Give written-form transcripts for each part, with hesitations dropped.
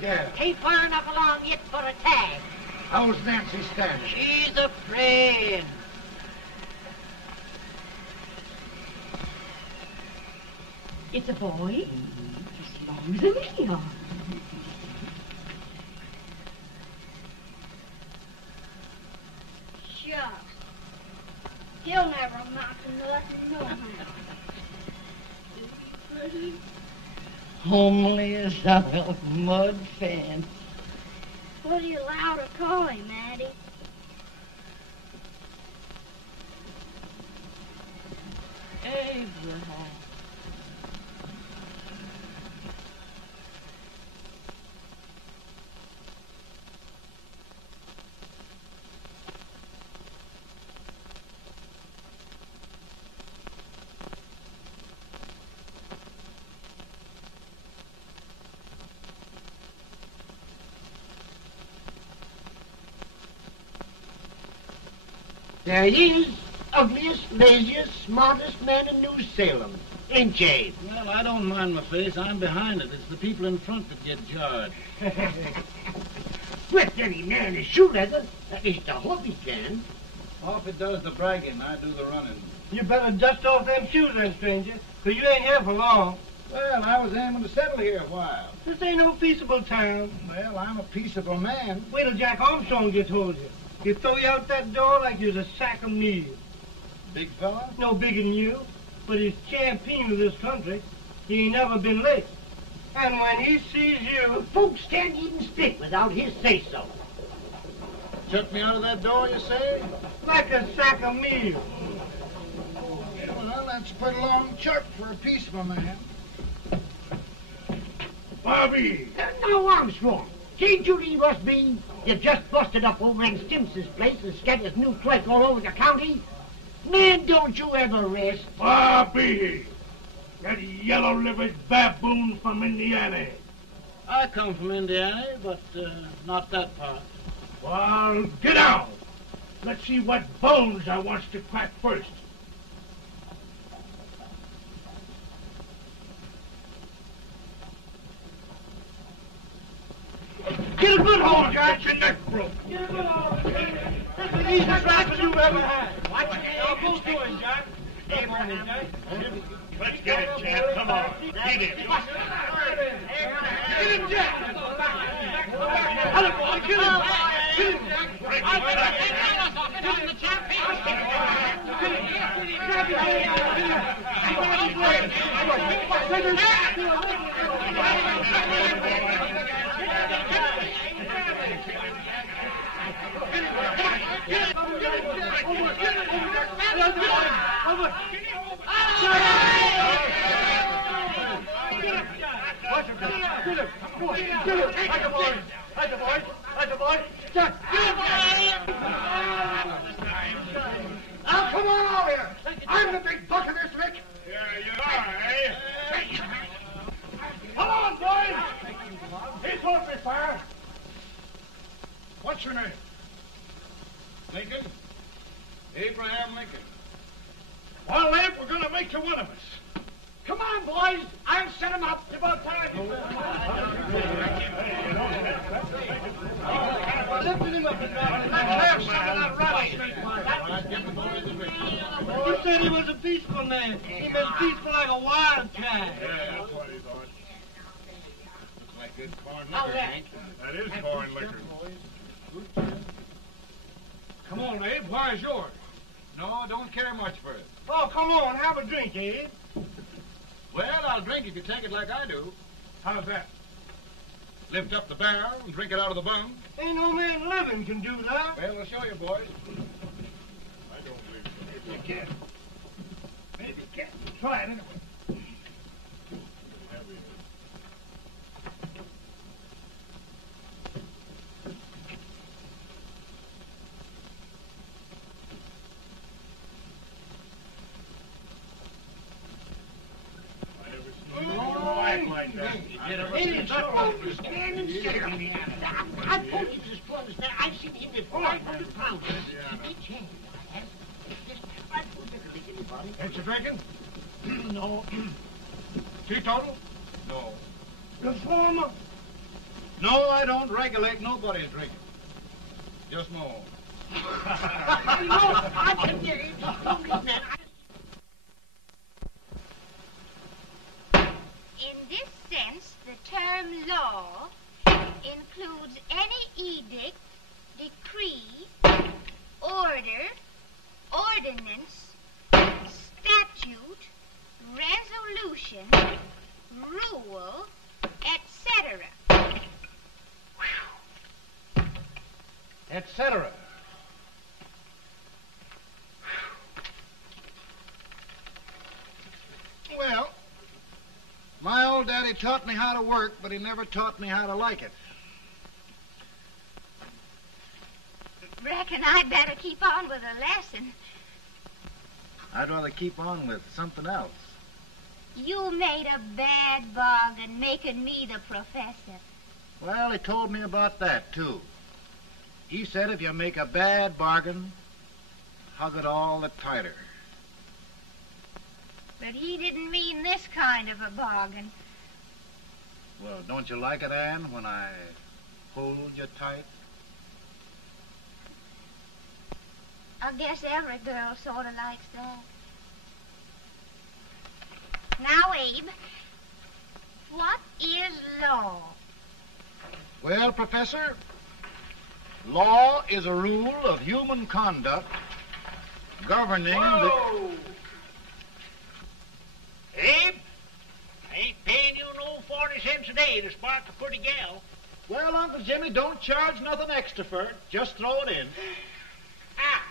Yeah. Ain't far enough along yet for a tag. How's Nancy standing? She's afraid. It's a boy? As long as a me are. Shucks. He'll never amount to nothing, no how. Homely as a mud fan. What do you allow to call him, Addie? Abraham. There he is, ugliest, laziest, smartest man in New Salem. Ain't Jay? Well, I don't mind my face. I'm behind it. It's the people in front that get jarred. With any man is shoe leather, at least I hope he can. Off it does the bragging. I do the running. You better dust off them shoes then, stranger, 'cause you ain't here for long. Well, I was aiming to settle here a while. This ain't no peaceable town. Well, I'm a peaceable man. Wait till Jack Armstrong gets hold of you. He'll throw you out that door like you're a sack of meal. Big fella? No bigger than you, but he's champion of this country. He ain't never been late. And when he sees you... Folks can't even speak without his say-so. Took me out of that door, you say? like a sack of meal. Well, that's a pretty long chart for a peaceable man. Bobby! Now, Armstrong, can't you leave us be? You've just busted up over in Stimpson's place and scattered new clerk all over the county. Man, don't you ever rest. Bobby! That yellow-livered baboon from Indiana. I come from Indiana, but not that part. Well, get out. Let's see what bones I wants to crack first. Get a good hold, Jack. Your neck broke. Get a good hold. That's the easiest rifle you've ever had. Watch it. Now, both doing, Jack. Abraham. Let's get it, Jack. Come on. Get it. Get him, Jack. Hello, boy. Get him. Get him, Jack. Break it, Jack. Now, come on over here. I'm the big buck of this lick. Yeah, you are, eh? Come on, boys. He's open fire. What's your name? Lincoln? Abraham Lincoln. Well, Lamp, we're going to make you one of us. Come on, boys. I'll set him up. It's about time. Lifted him up and down. Let's have some of that rattlesnake. He said he was a peaceful man. He was peaceful like a wildcat. Yeah, that's what he thought. Looks like good corn liquor, Hank. That is corn liquor. Come on, Abe. Where's yours? No, don't care much for it. Oh, come on. Have a drink, Abe. Well, I'll drink if you take it like I do. How's that? Lift up the barrel and drink it out of the bung. Ain't no man living can do that. Well, we'll show you, boys. I don't believe so. You can. Maybe you can. Try it anyway. Like that. I told you this for understand. I've seen him with 500 pounds. Ain't you drinking? No. Teetotal? No. Reformer. No, I don't regulate nobody's drinking. Just my own. I can get it. Don't mean that. In this sense, the term law includes any edict, decree, order, ordinance, statute, resolution, rule, etc. Etc. Well, my old daddy taught me how to work, but he never taught me how to like it. Reckon I'd better keep on with the lesson. I'd rather keep on with something else. You made a bad bargain making me the professor. Well, he told me about that, too. He said if you make a bad bargain, hug it all the tighter. But he didn't mean this kind of a bargain. Well, don't you like it, Ann, when I hold you tight? I guess every girl sort of likes that. Now, Abe, what is law? Well, Professor, law is a rule of human conduct governing Whoa! Abe, I ain't paying you no 40 cents a day to spark a pretty gal. Well, Uncle Jimmy, don't charge nothing extra for it. Just throw it in. Ah.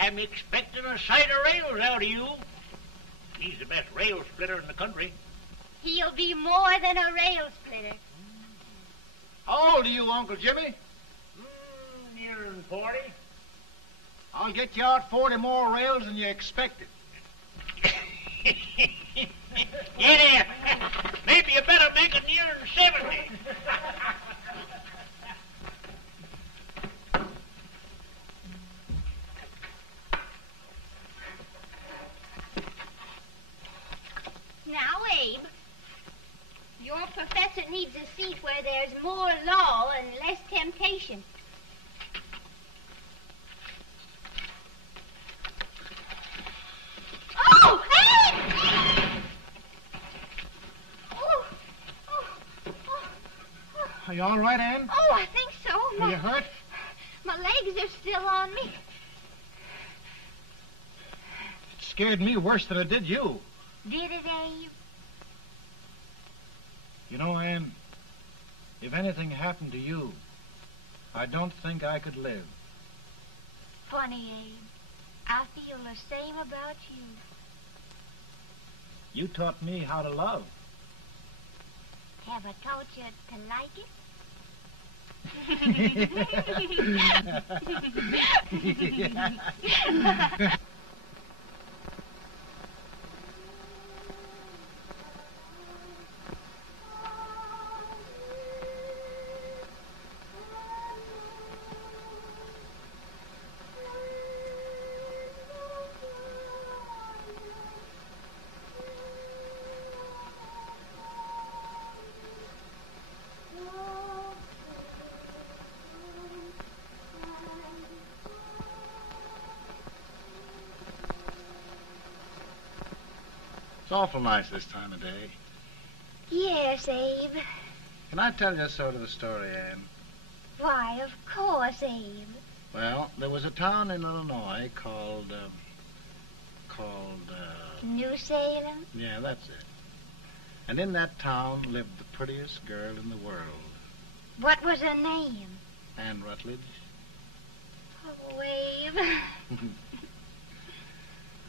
I'm expecting a sight of rails out of you. He's the best rail splitter in the country. He'll be more than a rail splitter. How old are you, Uncle Jimmy? Nearing 40. I'll get you out 40 more rails than you expected. Yeah, maybe you better make it nearing 70. Now, Abe, your professor needs a seat where there's more law and less temptation. Oh, Abe! Are you all right, Ann? Oh, I think so. Are you hurt? My legs are still on me. It scared me worse than it did you. Did it, Abe? You know, Ann, if anything happened to you, I don't think I could live. Funny, Abe. I feel the same about you. You taught me how to love. Have I taught you to like it? It's awful nice this time of day. Yes, Abe. Can I tell you sort of a story, Ann? Why, of course, Abe. Well, there was a town in Illinois called, New Salem? yeah, that's it. And in that town lived the prettiest girl in the world, What was her name? Ann Rutledge. Oh, Abe.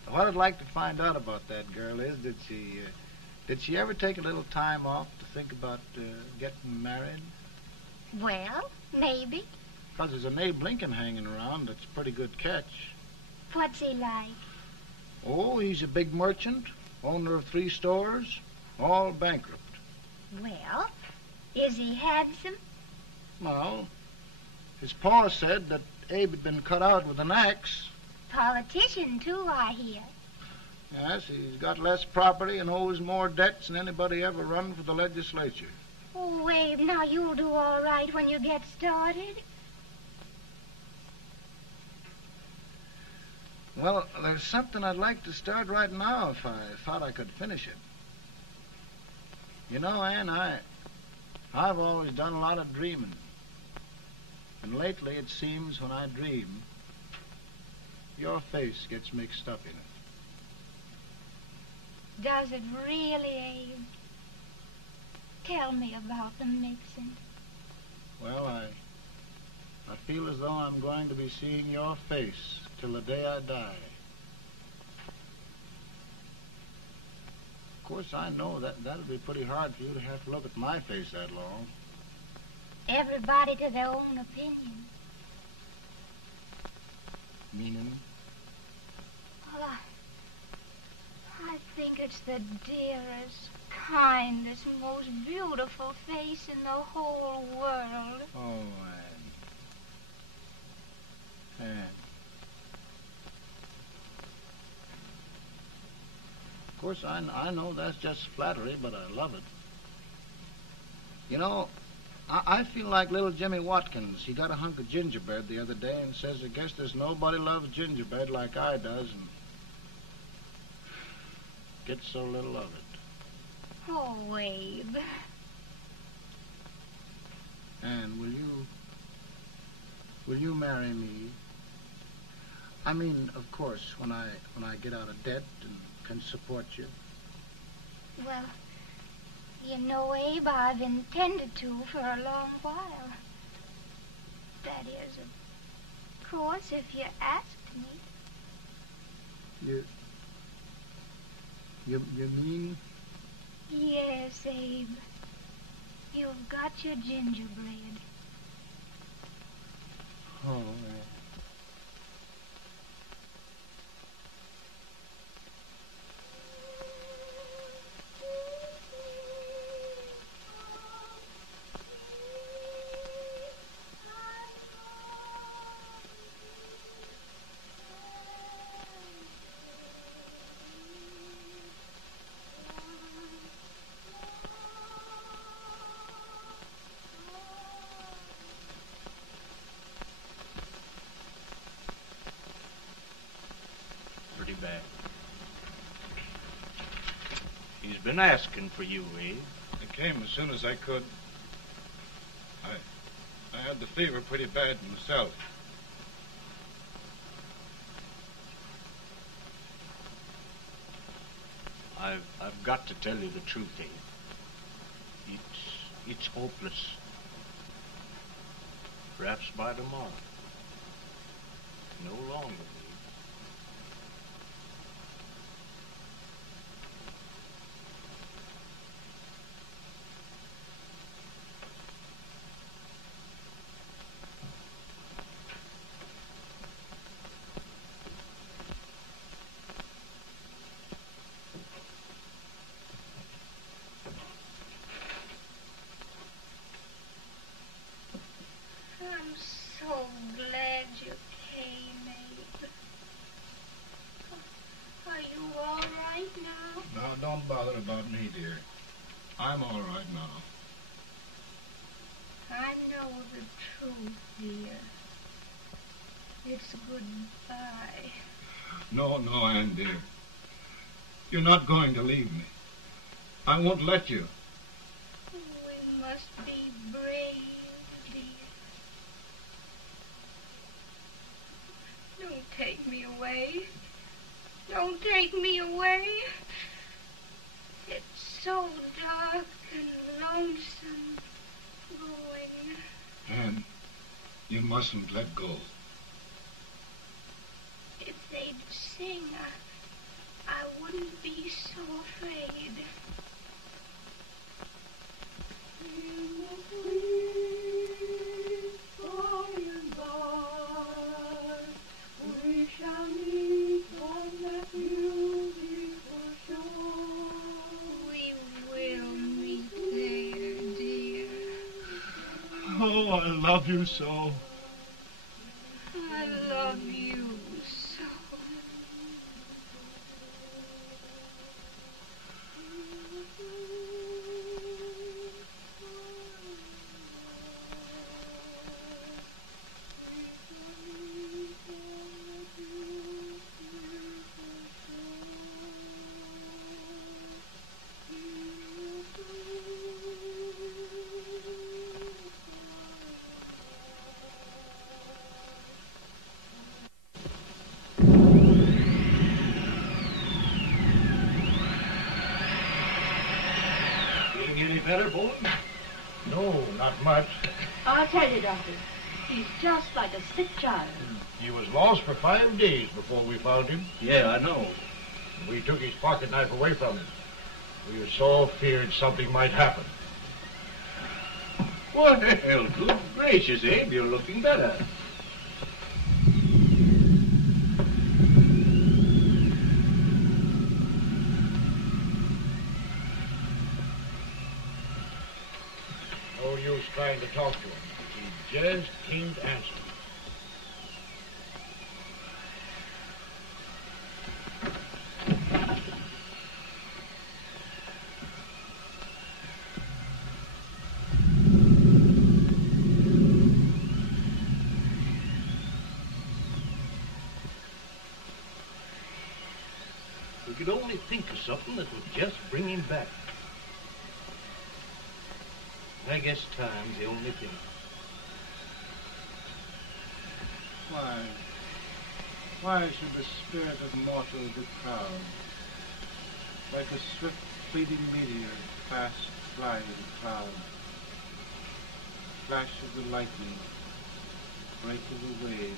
What I'd like to find out about that girl is, did she ever take a little time off to think about getting married? Well, maybe. Because there's an Abe Lincoln hanging around that's a pretty good catch. What's he like? Oh, he's a big merchant, owner of 3 stores, all bankrupt. Well, is he handsome? Well, his pa said that Abe had been cut out with an axe. Politician, too, I hear. Yes, he's got less property and owes more debts than anybody ever run for the legislature. Oh, Abe, now you'll do all right when you get started. Well, there's something I'd like to start right now if I thought I could finish it. You know, Ann, I've always done a lot of dreaming. And lately it seems when I dream, your face gets mixed up in it. Does it really, Abe? Tell me about the mixing. Well, I feel as though I'm going to be seeing your face till the day I die. Of course, I know that'll be pretty hard for you to have to look at my face that long. Everybody to their own opinion. Meaning? Well, I think it's the dearest, kindest, most beautiful face in the whole world. Oh, Ann. Of course, I know that's just flattery, but I love it. You know, I feel like little Jimmy Watkins. He got a hunk of gingerbread the other day and says, I guess there's nobody loves gingerbread like I does, and gets so little of it. Oh, Abe. Ann, will you marry me? I mean, of course, when I get out of debt and can support you. Well, you know, Abe, I've intended to for a long while. That is, of course, if you asked me. You mean? Yes, Abe. You've got your gingerbread. Oh, Bad. He's been asking for you, Abe. I came as soon as I could. I had the fever pretty bad myself. I've got to tell you the truth, Abe. It's hopeless. Perhaps by tomorrow. No longer. I'm so glad you came, Abe. Are you all right now? No, don't bother about me, dear. I'm all right now. I know the truth, dear. It's goodbye. No, Ann, dear. You're not going to leave me. I won't let you. We must be brave, dear. Don't take me away. Don't take me away. It's so dark and lonesome going. Ann, you mustn't let go. If they'd sing, I wouldn't be so afraid. We shall meet on that beautiful shore. We will meet there, dear. Oh, I love you so. I love you so. No, not much. I'll tell you, Doctor, he's just like a sick child. He was lost for 5 days before we found him. Yeah, I know. We took his pocket knife away from him. We were so feared something might happen. Well, good gracious, Abe, you're looking better. No use trying to talk to him. He just can't answer. We could only think of something that would just bring him back. I guess time's the only thing. Why should the spirit of mortal be proud? Like a swift fleeting meteor, fast flying cloud. Flash of the lightning, break of the wave.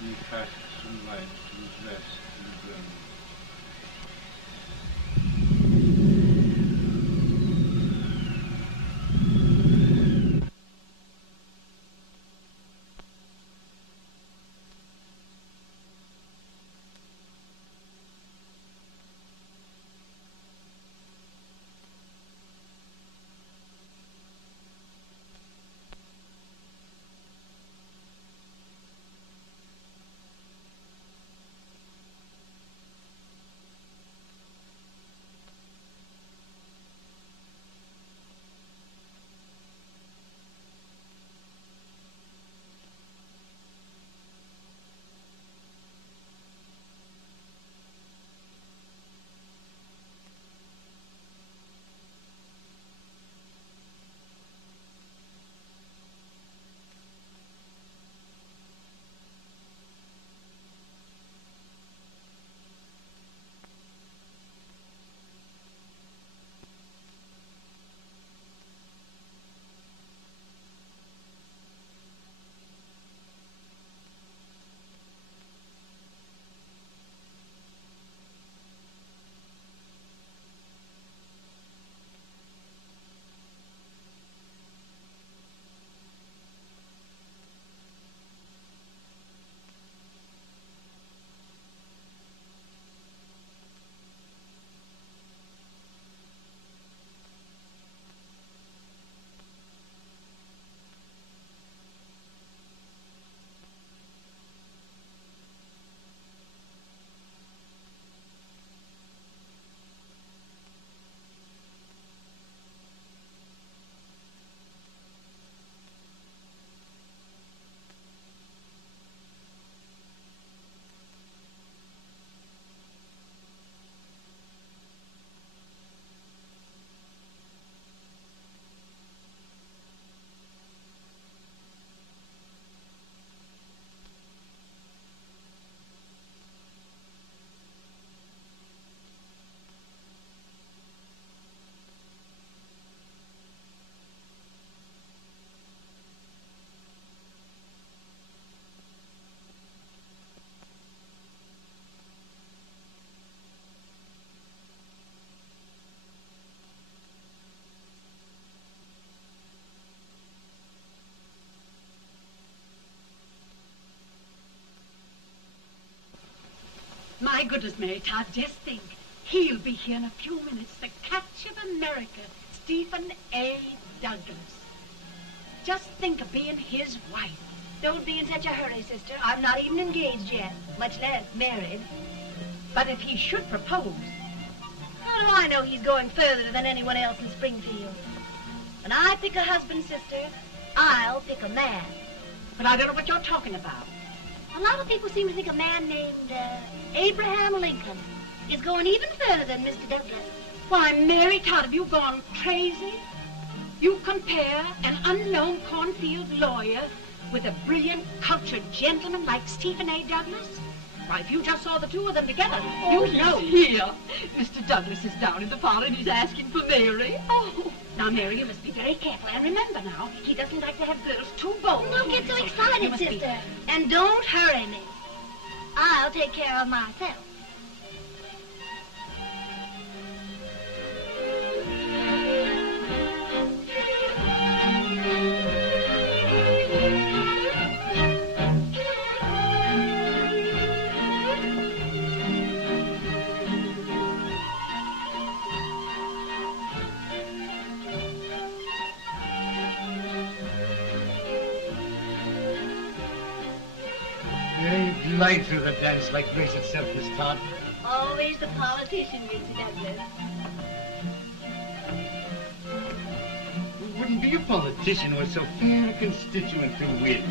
He passes from life to his rest in the grave. My goodness, Mary Todd, just think. He'll be here in a few minutes. The catch of America, Stephen A. Douglas. Just think of being his wife. Don't be in such a hurry, sister. I'm not even engaged yet, much less married. But if he should propose... How do I know he's going further than anyone else in Springfield? When I pick a husband, sister, I'll pick a man. But I don't know what you're talking about. A lot of people seem to think a man named Abraham Lincoln is going even further than Mr. Douglas. Why, Mary Todd, have you gone crazy? You compare an unknown cornfield lawyer with a brilliant, cultured gentleman like Stephen A. Douglas? Why, if you just saw the two of them together, Oh, you'd know. Here. Mr. Douglas is down in the parlor and he's asking for Mary. Oh. Now, Mary, you must be very careful. And remember now, he doesn't like to have girls too bold. Don't get so You excited, must be- sister. And don't hurry me. I'll take care of myself. You glide through the dance like grace itself, Miss Todd. Always the politician, Mr. Douglas. Wouldn't be a politician with so fair a constituent to win.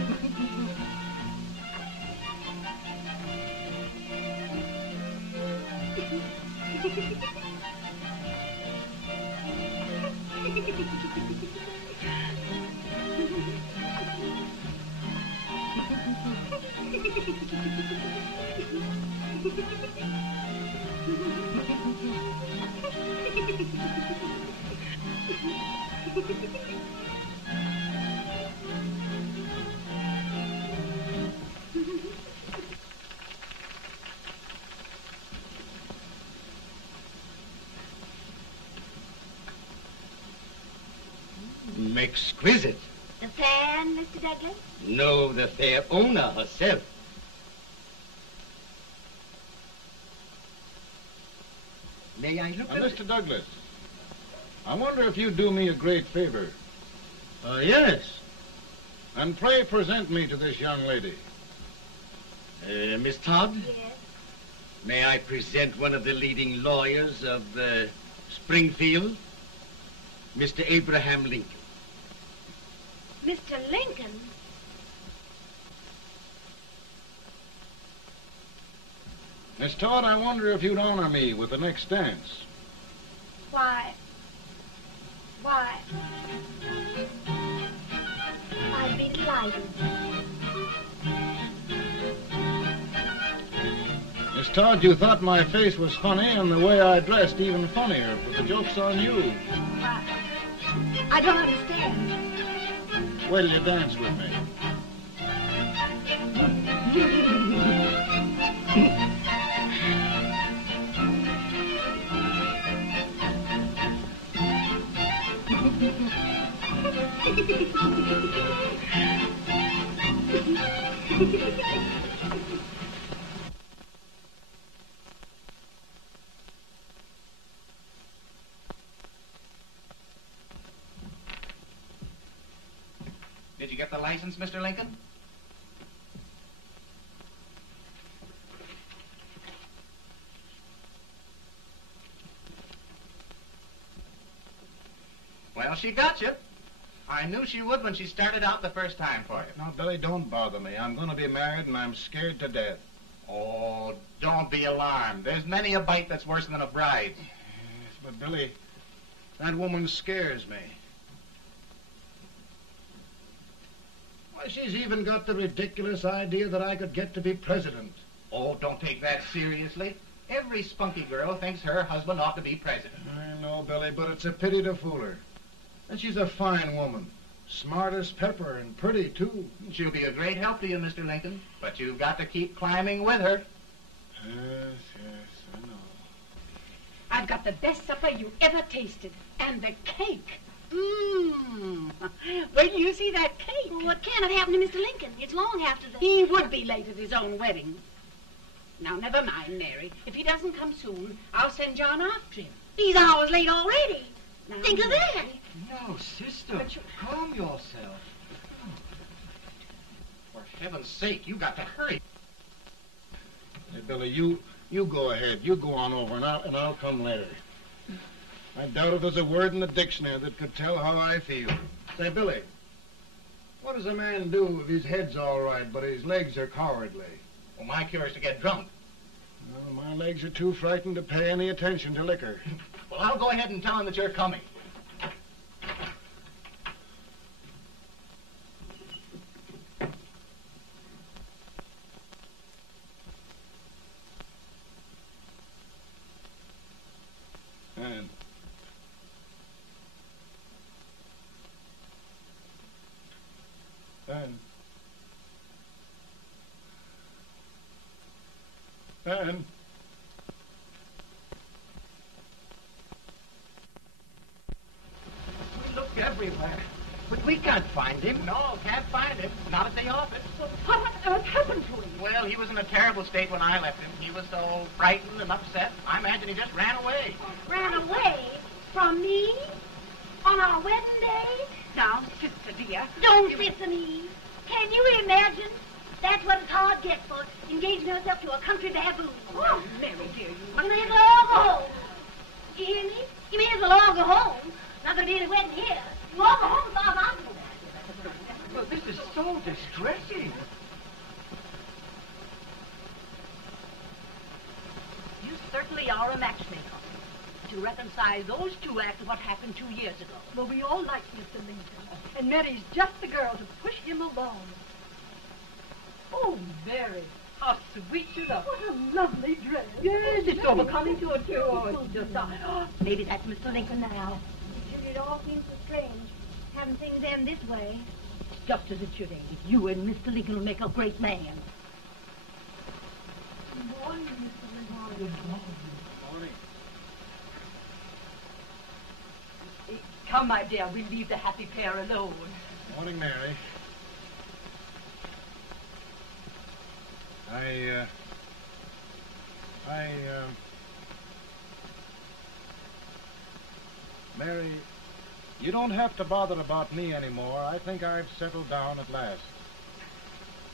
Exquisite. The fan, Mr. Douglas? No, the fair owner herself. May I look at it? Mr. Douglas, I wonder if you'd do me a great favor. Yes. And pray present me to this young lady. Miss Todd? Yes. May I present one of the leading lawyers of Springfield, Mr. Abraham Lincoln. Mr. Lincoln? Miss Todd, I wonder if you'd honor me with the next dance. Why, I'd be delighted. Miss Todd, you thought my face was funny and the way I dressed even funnier, but the joke's on you. I don't understand. Wait till you dance with me. Did you get the license, Mr. Lincoln? Well, she got you. I knew she would when she started out the first time for you. Now, Billy, don't bother me. I'm going to be married and I'm scared to death. Oh, don't be alarmed. There's many a bite that's worse than a bride. Yes, but Billy, that woman scares me. Why, she's even got the ridiculous idea that I could get to be president. Oh, don't take that seriously. Every spunky girl thinks her husband ought to be president. I know, Billy, but it's a pity to fool her. And she's a fine woman. Smart as pepper and pretty, too. She'll be a great help to you, Mr. Lincoln. But you've got to keep climbing with her. Yes, I know. I've got the best supper you ever tasted. And the cake. Mmm. When you see that cake. Well, what can have happened to Mr. Lincoln? It's long after the... He would be late at his own wedding. Now, never mind, Mary. If he doesn't come soon, I'll send John after him. He's hours late already. Now, Think of that. No, sister. But you- Calm yourself. For heaven's sake, you got to hurry. Hey, Billy, you go ahead. You go on over, and I'll come later. I doubt if there's a word in the dictionary that could tell how I feel. Say, Billy, what does a man do if his head's all right, but his legs are cowardly? Well, my cure is to get drunk. Well, my legs are too frightened to pay any attention to liquor. Well, I'll go ahead and tell him that you're coming. Ann. We looked everywhere, but we can't find him. No, can't find him. Not at the office. Well, what on earth happened to him? Well, he was in a terrible state when I left him. He was so frightened and upset. I imagine he just ran away. Ran away from me on our wedding day? Now, sister dear. Don't listen, Eve. Can you imagine? That's what his heart gets for engaging herself to a country baboon. Oh, Mary, dear, you You may as well all go home. You hear me? You may as well all go home. Not gonna be any wedding here. You all go home as far as I'm concerned. Well, this is so distressing. You certainly are a matchmaker. To reconcile those two after what happened 2 years ago. Well, we all like Mr. Lincoln. And Mary's just the girl to push him along. Oh, Mary, how sweet you look. What a lovely dress. Yes, it's overcoming to it, too. Oh, it's just... maybe that's Mr. Lincoln now. It all seems so strange, having things end this way. It's just as it should end. You and Mr. Lincoln will make a great man. Good morning, Mr. Lincoln. Good morning. Morning. Come, my dear, we'll leave the happy pair alone. Morning, Mary. Mary, you don't have to bother about me anymore. I think I've settled down at last.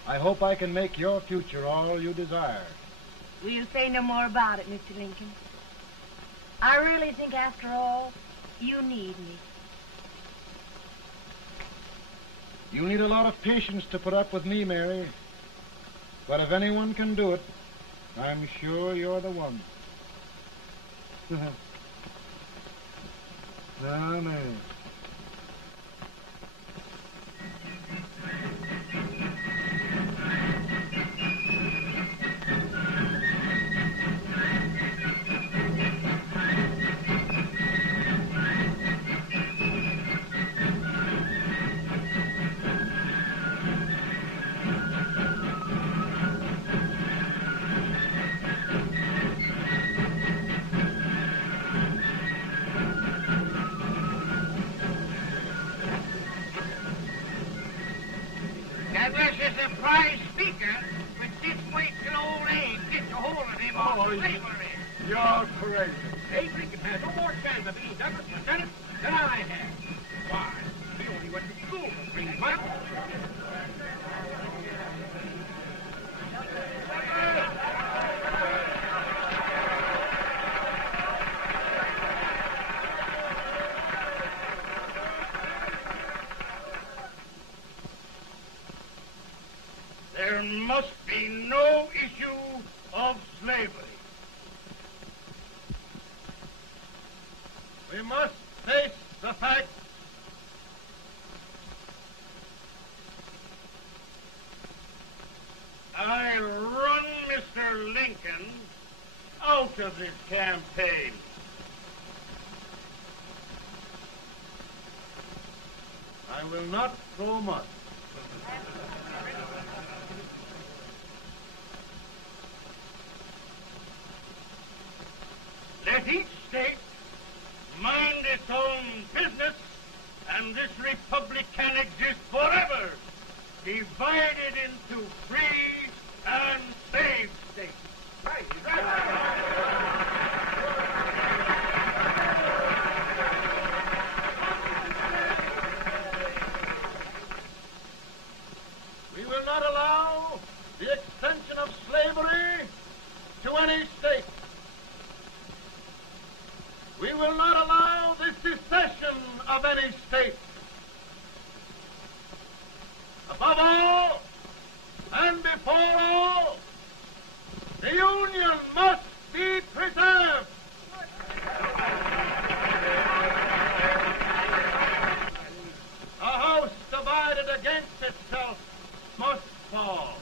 I hope I can make your future all you desire. We'll say no more about it, Mr. Lincoln. I really think, after all, you need me. You need a lot of patience to put up with me, Mary. But if anyone can do it, I'm sure you're the one. Now, Mary. Douglas is a prize speaker, but this wait till old age gets a hold of him on slavery. You're crazy. Abe Lincoln has no more chance of being Douglas Lieutenant than I have. Why, he only went to school for 3 months. There must be no issue of slavery. We must face the fact I run Mr. Lincoln out of this campaign. I will not throw much. Let each state mind its own business, and this republic can exist forever, divided into free and slave states. Right, right. We will not allow the extension of slavery to any state. We will not allow the secession of any state. Above all, and before all, the Union must be preserved. A house divided against itself must fall.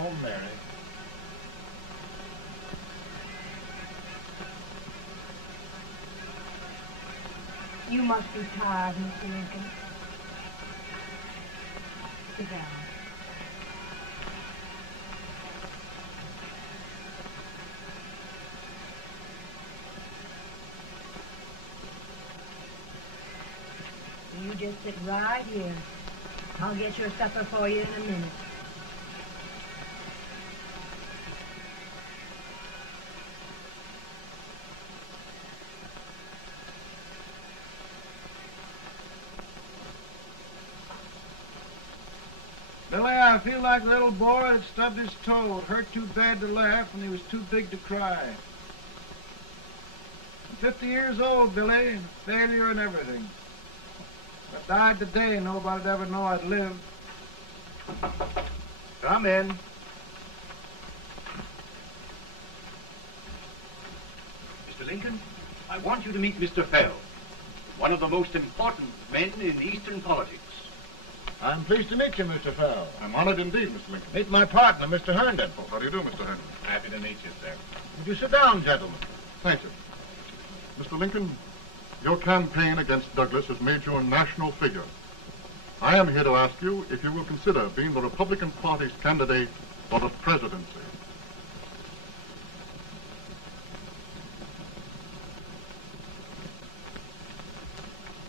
home, Mary. You must be tired, Mr. Lincoln. Sit down. You just sit right here. I'll get your supper for you in a minute. Billy, I feel like a little boy that stubbed his toe. It hurt too bad to laugh, and he was too big to cry. I'm 50 years old, Billy, failure and everything. If I died today, nobody'd ever know I'd lived. Come in. Mr. Lincoln, I want you to meet Mr. Fell, one of the most important men in Eastern politics. I'm pleased to meet you, Mr. Fell. I'm honored indeed, Mr. Lincoln. Meet my partner, Mr. Herndon. Oh, how do you do, Mr. Herndon? Happy to meet you, sir. Would you sit down, gentlemen? Thank you. Mr. Lincoln, your campaign against Douglas has made you a national figure. I am here to ask you if you will consider being the Republican Party's candidate for the presidency.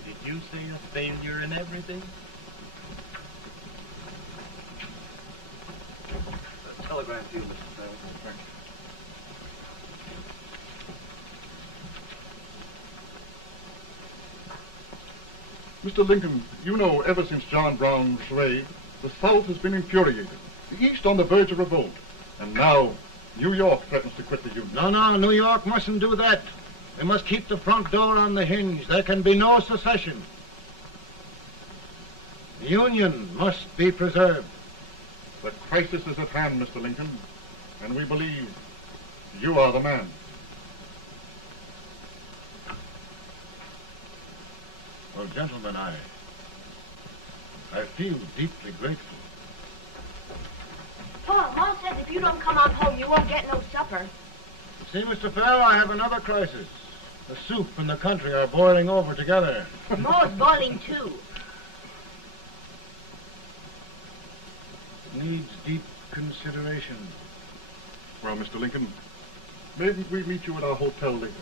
Did you say a failure in everything? A telegram to you, Mr. Fell. Thank you. Mr. Lincoln, you know ever since John Brown's raid, the South has been infuriated, the East on the verge of revolt, and now New York threatens to quit the Union. No, New York mustn't do that. They must keep the front door on the hinge. There can be no secession. The Union must be preserved. The crisis is at hand, Mr. Lincoln, and we believe you are the man. Well, gentlemen, I feel deeply grateful. Paul, Mom says if you don't come on home, you won't get no supper. See, Mr. Fell, I have another crisis. The soup and the country are boiling over together. More's boiling, too. Needs deep consideration. Well, Mr. Lincoln, maybe we meet you at our hotel later.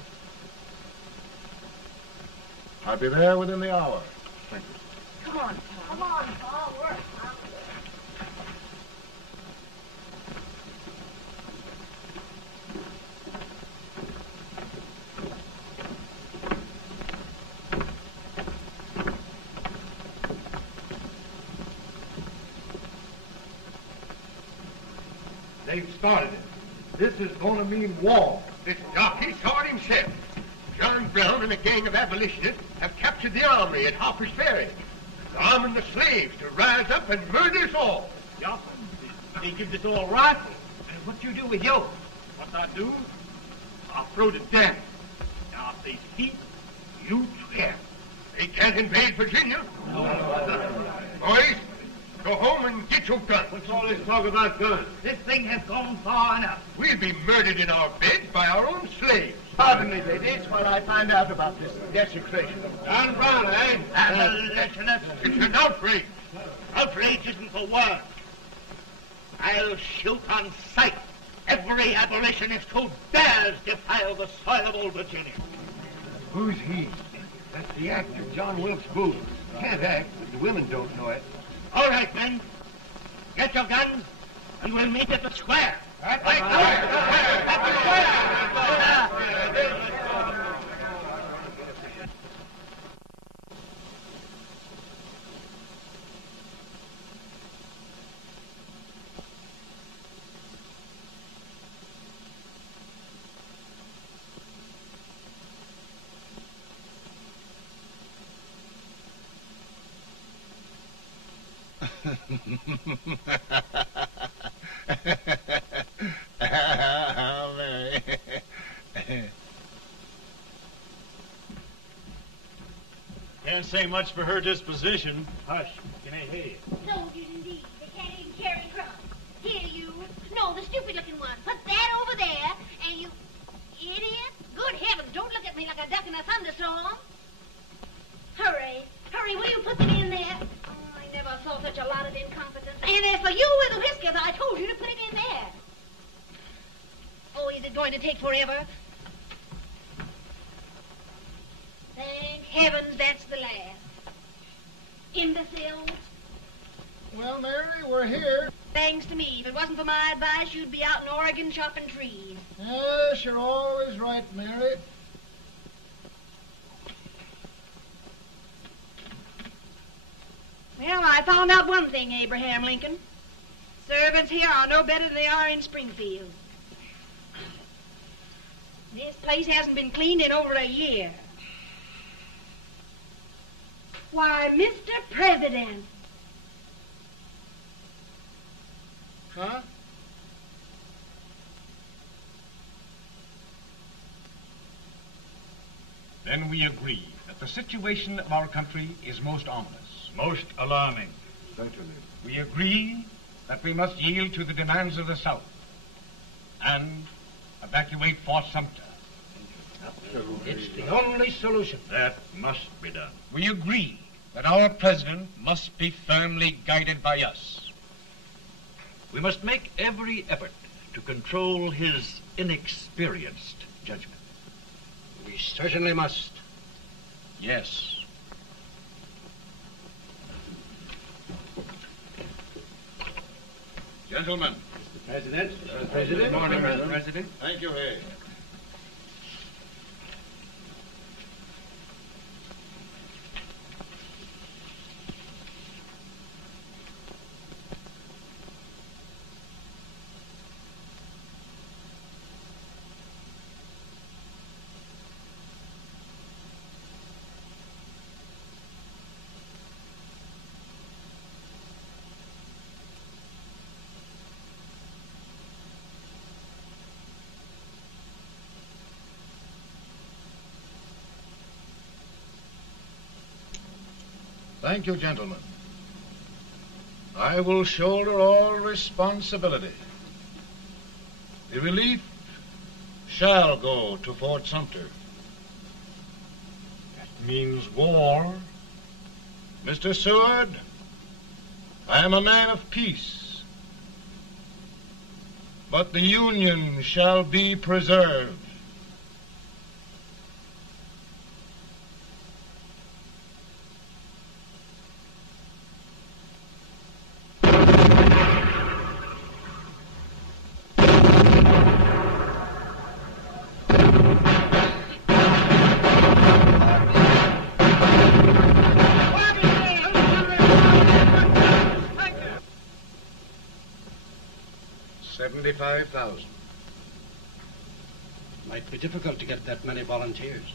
I'll be there within the hour. Thank you. Come on, Paul. Come on, Paul. We're hungry. They've started it. This is going to mean war. This jockey saw it himself. John Brown and a gang of abolitionists have captured the armory at Harper's Ferry, arming the slaves to rise up and murder us all. Johnson, they give this all rifles. And what you do with yours? What I do? I'll throw the damn. Now, if they speak, you swear. They can't invade Virginia. Boys, go home and get your guns. What's all this talk about guns? This thing has gone far enough. We'll be murdered in our beds by our own slaves. Pardon me, ladies, while I find out about this desecration. John Brown, eh? Abolitionists. It's an outrage. Outrage isn't the word. I'll shoot on sight every abolitionist who dares defile the soil of old Virginia. Who's he? That's the actor, John Wilkes Booth. Can't act, but the women don't know it. All right, men. Get your guns, and we'll meet at the square. At the square! At the square! Mary. Can't say much for her disposition. Hush, can I hear you? Soldiers indeed. They can't even carry crumbs. Here, you. competence. And as for you with the whiskers, I told you to put it in there. Oh, is it going to take forever? Thank heavens that's the last. Imbeciles. Well, Mary, we're here. Thanks to me. If it wasn't for my advice, you'd be out in Oregon chopping trees. Yes, you're always right, Mary. Well, I found out one thing, Abraham Lincoln. Servants here are no better than they are in Springfield. This place hasn't been cleaned in over a year. Why, Mr. President. Huh? Then we agree that the situation of our country is most ominous. Most alarming. Certainly. We agree that we must yield to the demands of the South and evacuate Fort Sumter. It's the only solution. That must be done. We agree that our president must be firmly guided by us. We must make every effort to control his inexperienced judgment. We certainly must. Yes. Gentlemen. President. Good morning, Mr. President. Thank you, Hay. Thank you, gentlemen. I will shoulder all responsibility. The relief shall go to Fort Sumter. That means war. Mr. Seward, I am a man of peace. But the Union shall be preserved. $75,000. Might be difficult to get that many volunteers.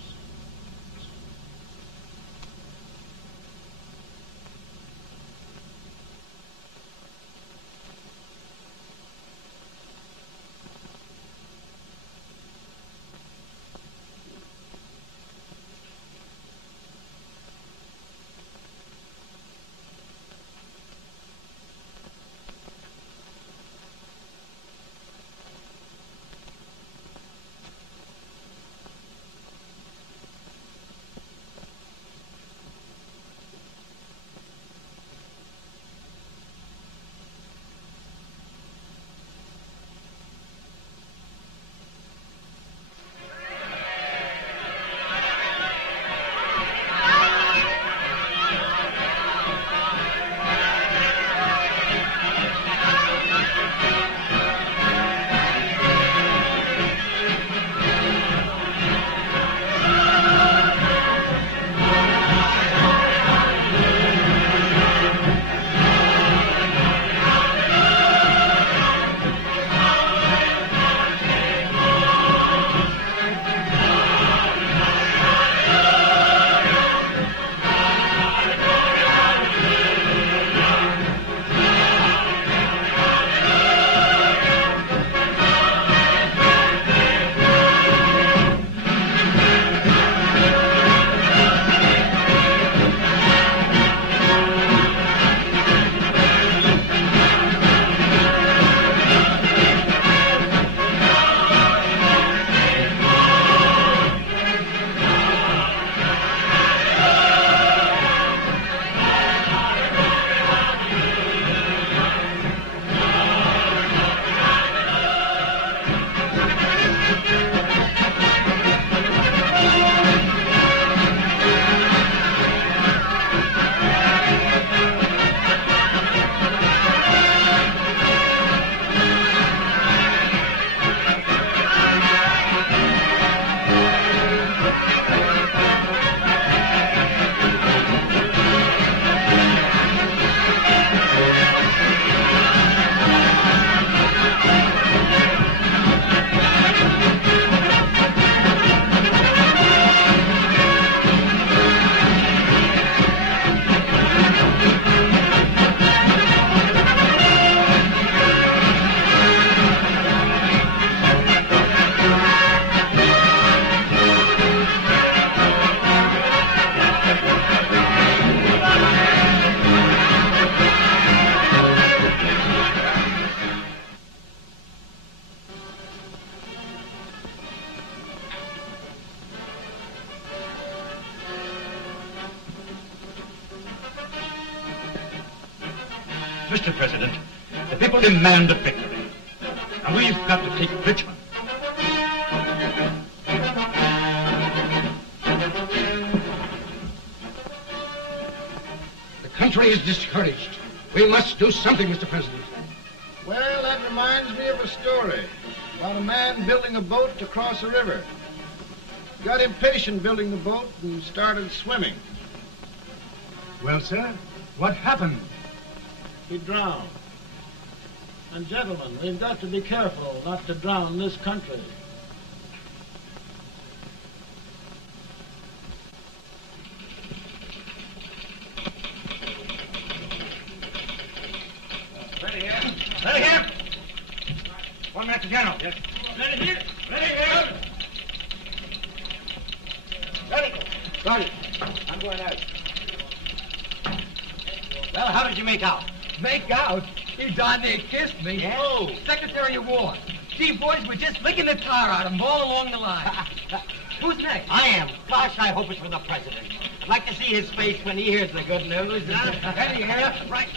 Mr. President, the people demand a victory. And we've got to take Richmond. The country is discouraged. We must do something, Mr. President. Well, that reminds me of a story about a man building a boat to cross a river. He got impatient building the boat and started swimming. Well, sir, what happened? He drowned. And gentlemen, we've got to be careful not to drown this country. Ready here. Ready here. 1 minute to General. Yes. Ready here. Ready here. Ready. Ready. I'm going out. Well, how did you make out? Make out? He darn near kissed me. Yeah? Oh, Secretary of War. Gee, boys, we're just licking the tar out of him all along the line. Who's next? I am. Gosh, I hope it's for the president. I'd like to see his face when he hears the good news. Ready here. Right.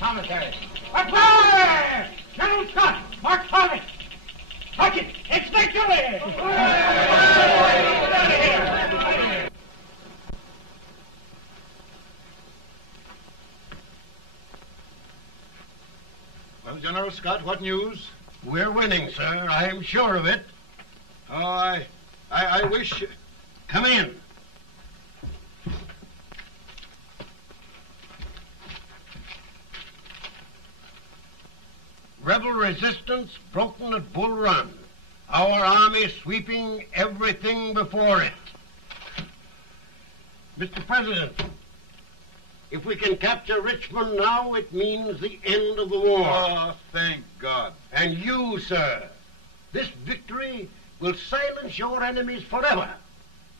Commissary. Fire! General Scott, Mark Thomas. Sergeant, it's victory! Well, General Scott, what news? We're winning, sir. I'm sure of it. Oh, I wish... Come in. Rebel resistance broken at Bull Run. Our army sweeping everything before it. Mr. President, if we can capture Richmond now, it means the end of the war. Oh, thank God. And you, sir, this victory will silence your enemies forever.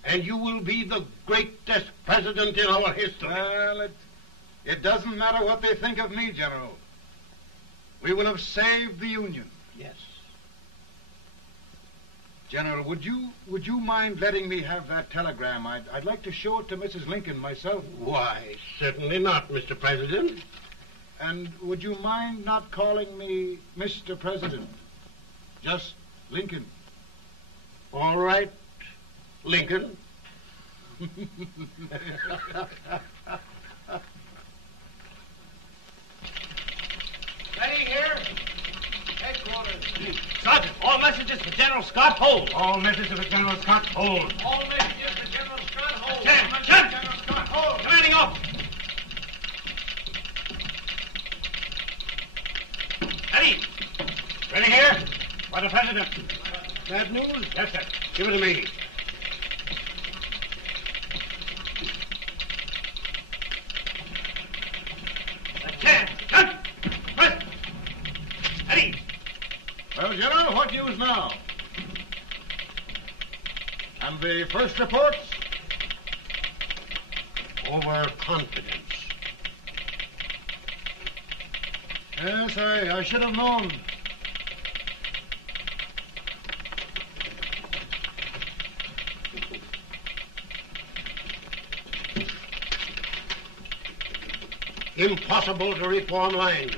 And you will be the greatest president in our history. Well, it doesn't matter what they think of me, General. We will have saved the Union. Yes. General, would you mind letting me have that telegram? I'd like to show it to Mrs. Lincoln myself. Why, certainly not, Mr. President. And would you mind not calling me Mr. President? Just Lincoln. All right, Lincoln. Ready here. Headquarters. Sergeant, all messages for General Scott, hold. All messages for General Scott, hold. All messages for General Scott, hold. Lieutenant, General Scott, hold. Commanding officer. Ready. Ready here. For the President. Bad news? Yes, sir. Give it to me. Lieutenant. President. Ready. Well, General, what news now? And the first reports? Overconfidence. Yes, I should have known. Impossible to reform lines.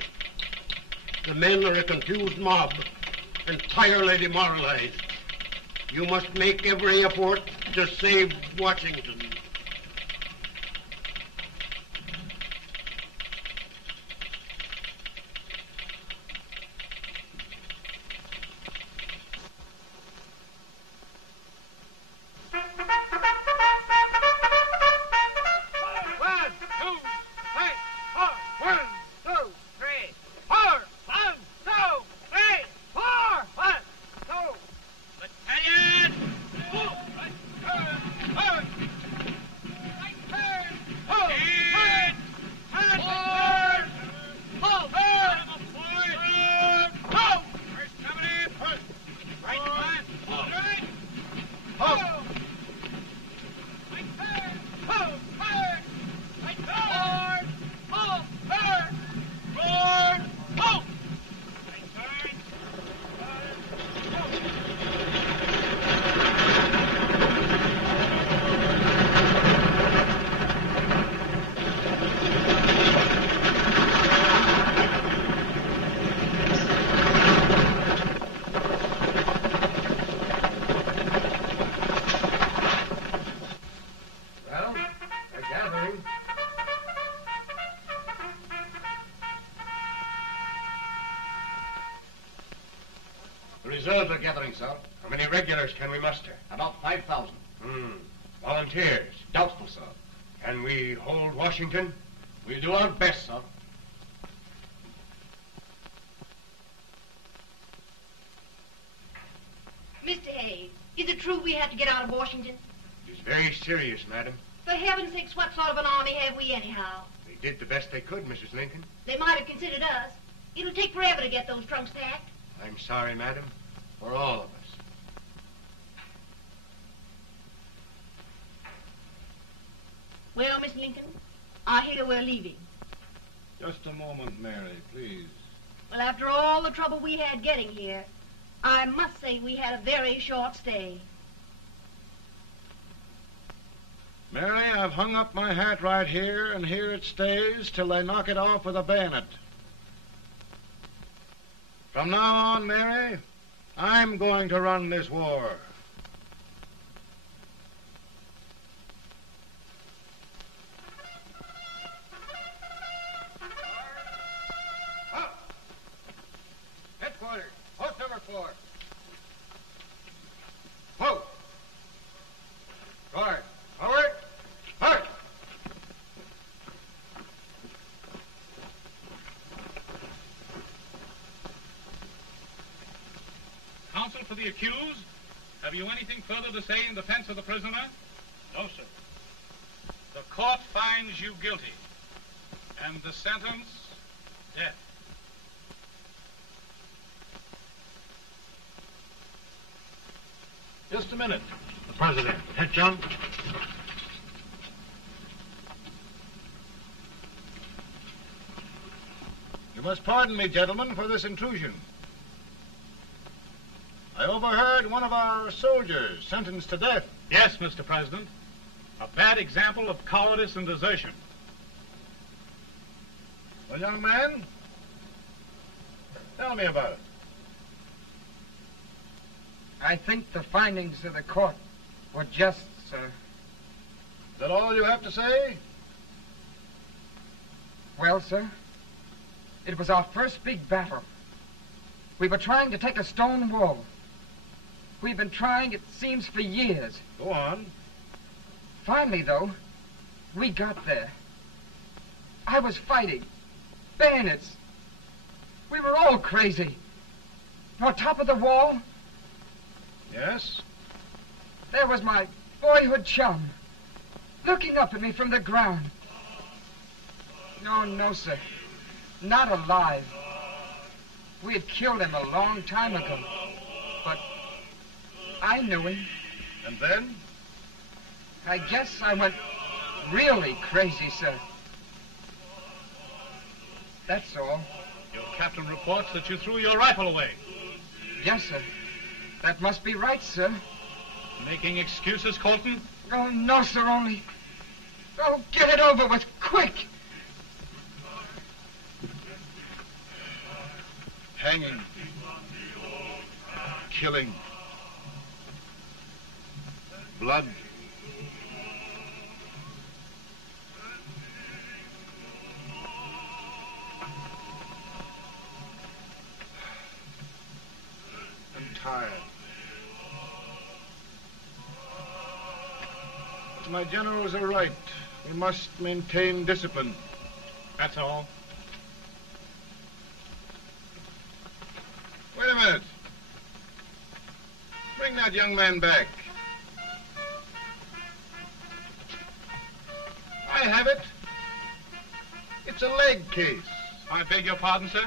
The men are a confused mob, entirely demoralized. You must make every effort to save Washington. reserves are gathering, sir. How many regulars can we muster? About 5,000. Volunteers? Doubtful, sir. Can we hold Washington? We'll do our best, sir. Mr. Hayes, is it true we have to get out of Washington? It is very serious, madam. For heaven's sakes, what sort of an army have we anyhow? They did the best they could, Mrs. Lincoln. They might have considered us. It'll take forever to get those trunks packed. I'm sorry, madam, for all of us. Well, Miss Lincoln, I hear we're leaving. Just a moment, Mary, please. Well, after all the trouble we had getting here, I must say we had a very short stay. Mary, I've hung up my hat right here, and here it stays till they knock it off with a bayonet. From now on, Mary, I'm going to run this war. Headquarters, post number 4. Whoa! Guard, forward, march! Counsel for the accused, have you anything further to say in defense of the prisoner? No, sir. The court finds you guilty, and the sentence, death. Just a minute. The president. Head, John. You must pardon me, gentlemen, for this intrusion. I overheard one of our soldiers sentenced to death. Yes, Mr. President. A bad example of cowardice and desertion. Well, young man, tell me about it. I think the findings of the court were just, sir. Is that all you have to say? Well, sir, it was our first big battle. We were trying to take a stone wall. We've been trying, it seems, for years. Go on. Finally, though, we got there. I was fighting. Bayonets. We were all crazy. On top of the wall, Yes? there was my boyhood chum, looking up at me from the ground. No, sir. Not alive. We had killed him a long time ago. But I knew him. And then? I guess I went really crazy, sir. That's all. Your captain reports that you threw your rifle away. Yes, sir. That must be right, sir. Making excuses, Colton? Oh, no, sir, only... Oh, get it over with, quick! Hanging. Killing. Blood. I'm tired. But my generals are right. We must maintain discipline. That's all. Wait a minute. Bring that young man back. I have it. It's a leg case. I beg your pardon, sir?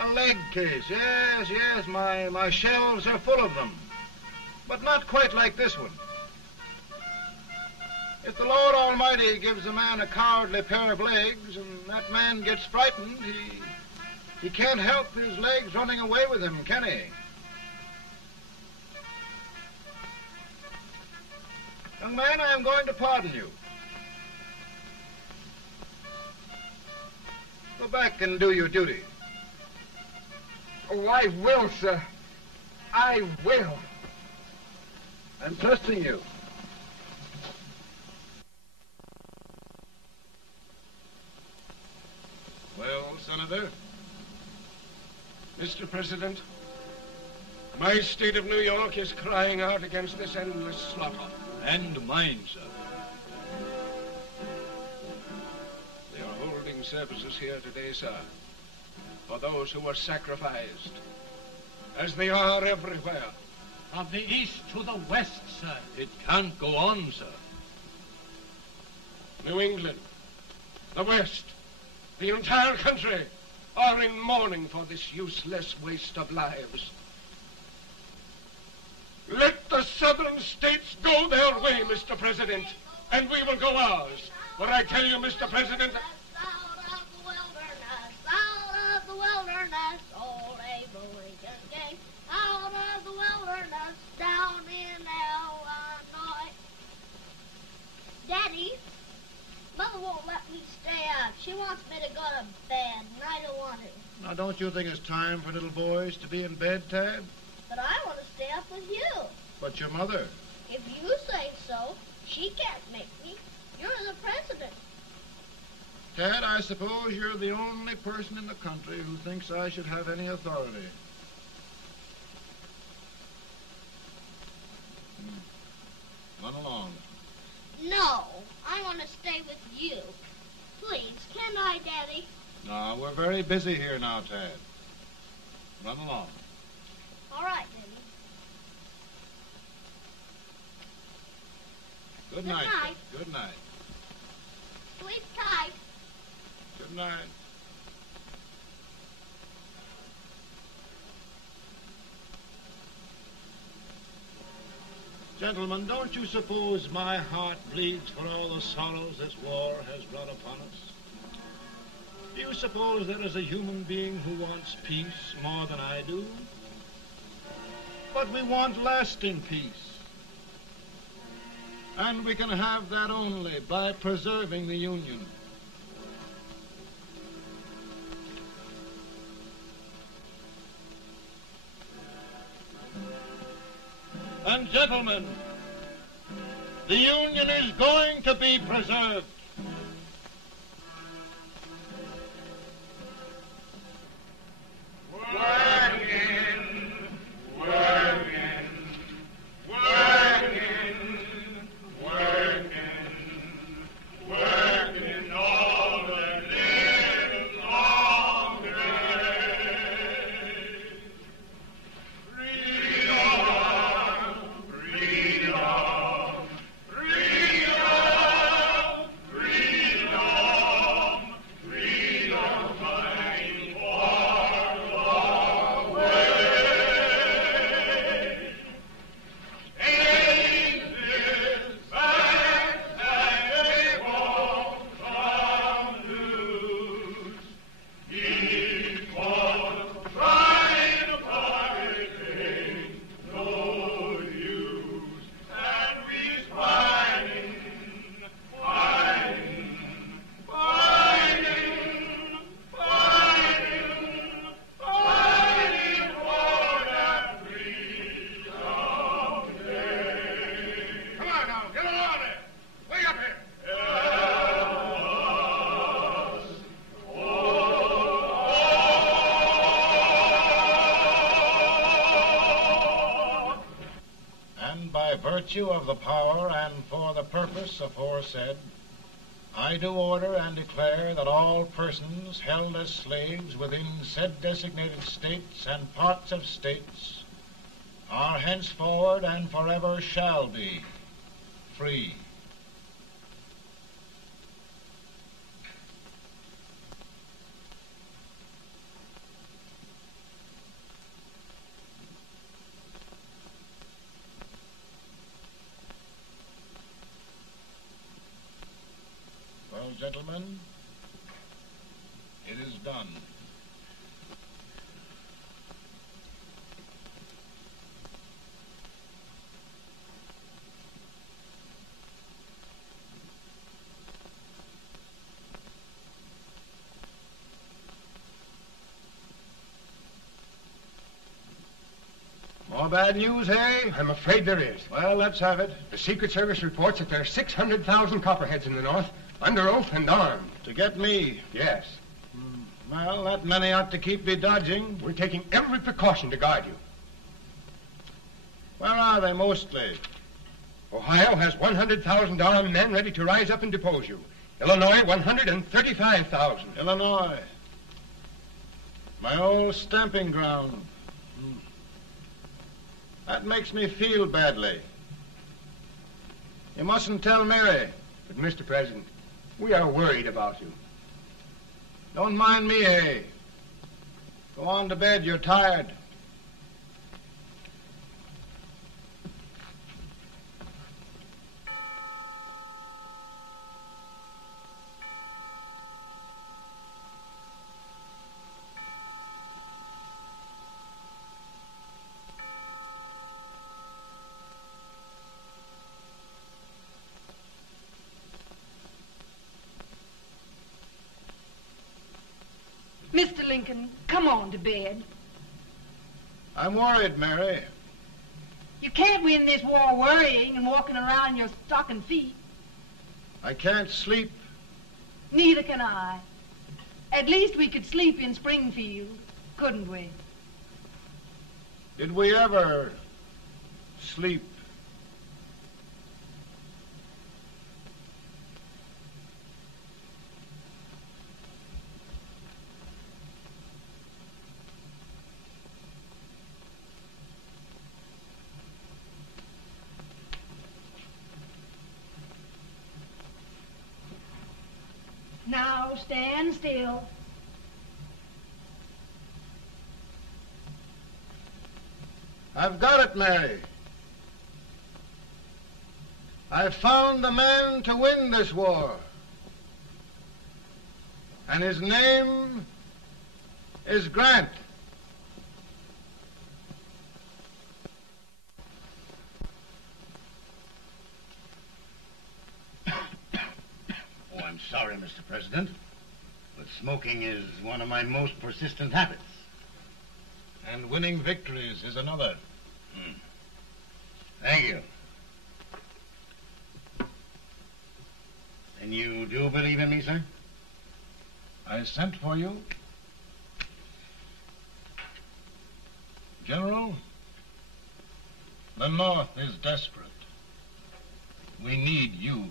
A leg case, yes. My shelves are full of them. But not quite like this one. If the Lord Almighty gives a man a cowardly pair of legs and that man gets frightened, he can't help his legs running away with him, can he? Young man, I am going to pardon you. Go back and do your duty. Oh, I will, sir. I will. I'm trusting you. Well, Senator? Mr. President, My state of New York is crying out against this endless slaughter. And mine, sir. They are holding services here today, sir, for those who were sacrificed, as they are everywhere. From the east to the west, sir. It can't go on, sir. New England, the West, the entire country are in mourning for this useless waste of lives. Let the southern states go their way, Mr. President, and we will go ours. For I tell you, Mr. President... Out of the wilderness, old Abraham Lincoln came. Out of the wilderness, down in Illinois. Daddy, Mother won't let me stay up. She wants me to go to bed, and I don't want to. Now, don't you think it's time for little boys to be in bed, Tad? But I want to stay up with you. But your mother. If you say so, she can't make me. You're the president. Tad, I suppose you're the only person in the country who thinks I should have any authority. Run along. No, I want to stay with you. Please, can I, Daddy? No, we're very busy here now, Tad. Run along. All right, Daddy. Good night. night. Good night. Sleep tight. Good night. Gentlemen, don't you suppose my heart bleeds for all the sorrows this war has brought upon us? Do you suppose there is a human being who wants peace more than I do? But we want lasting peace. And we can have that only by preserving the Union. And gentlemen, the Union is going to be preserved. Virtue of the power and for the purpose aforesaid, I do order and declare that all persons held as slaves within said designated states and parts of states are henceforward and forever shall be free. Well, gentlemen, it is done. More bad news, hey? I'm afraid there is. Well, let's have it. The Secret Service reports that there are 600,000 copperheads in the North, under oath and armed. To get me? Yes. Well, that many ought to keep me dodging. We're taking every precaution to guard you. Where are they mostly? Ohio has $100,000 men ready to rise up and depose you. Illinois, 135,000. Illinois. My old stamping ground. That makes me feel badly. You mustn't tell Mary. But, Mr. President, we are worried about you. Don't mind me, eh? Go on to bed. You're tired. Mr. Lincoln, come on to bed. I'm worried, Mary. You can't win this war worrying and walking around in your stocking feet. I can't sleep. Neither can I. At least we could sleep in Springfield, couldn't we? Did we ever sleep? Now stand still. I've got it, Mary. I've found the man to win this war. And his name is Grant. Oh, I'm sorry, Mr. President, but smoking is one of my most persistent habits. And winning victories is another. Thank you. Then you do believe in me, sir? I sent for you. General, the North is desperate. We need you.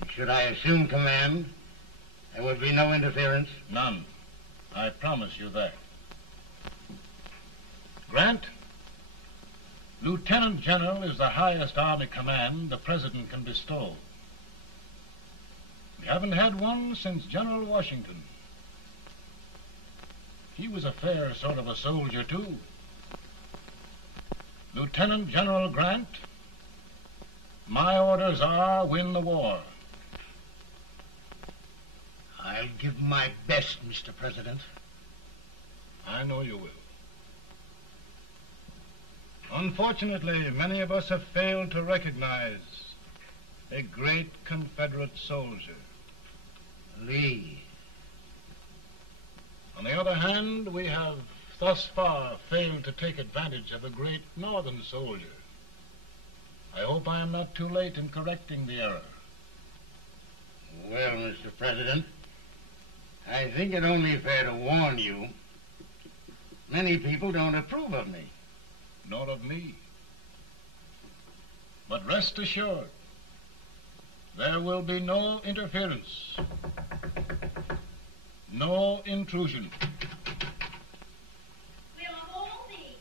And should I assume command, there would be no interference? None. I promise you that. Grant, Lieutenant General is the highest army command the President can bestow. We haven't had one since General Washington. He was a fair sort of a soldier, too. Lieutenant General Grant, my orders are win the war. I'll give my best, Mr. President. I know you will. Unfortunately, many of us have failed to recognize a great Confederate soldier. Lee. On the other hand, we have thus far failed to take advantage of a great Northern soldier. I hope I am not too late in correcting the error. Well, Mr. President, I think it only fair to warn you. Many people don't approve of me. Nor of me. But rest assured, there will be no interference, no intrusion. Well, of all things,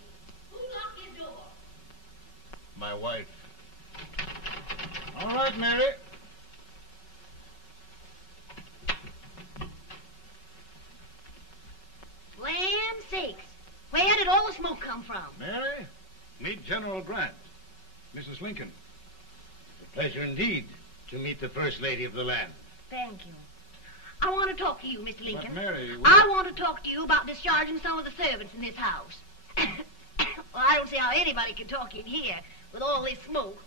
who locked your door? My wife. All right, Mary. Land sakes. Where did all the smoke come from? Mary, meet General Grant. Mrs. Lincoln. It's a pleasure indeed to meet the First Lady of the land. Thank you. I want to talk to you, Mr. Lincoln. But Mary, I want to talk to you about discharging some of the servants in this house. Well, I don't see how anybody can talk in here with all this smoke.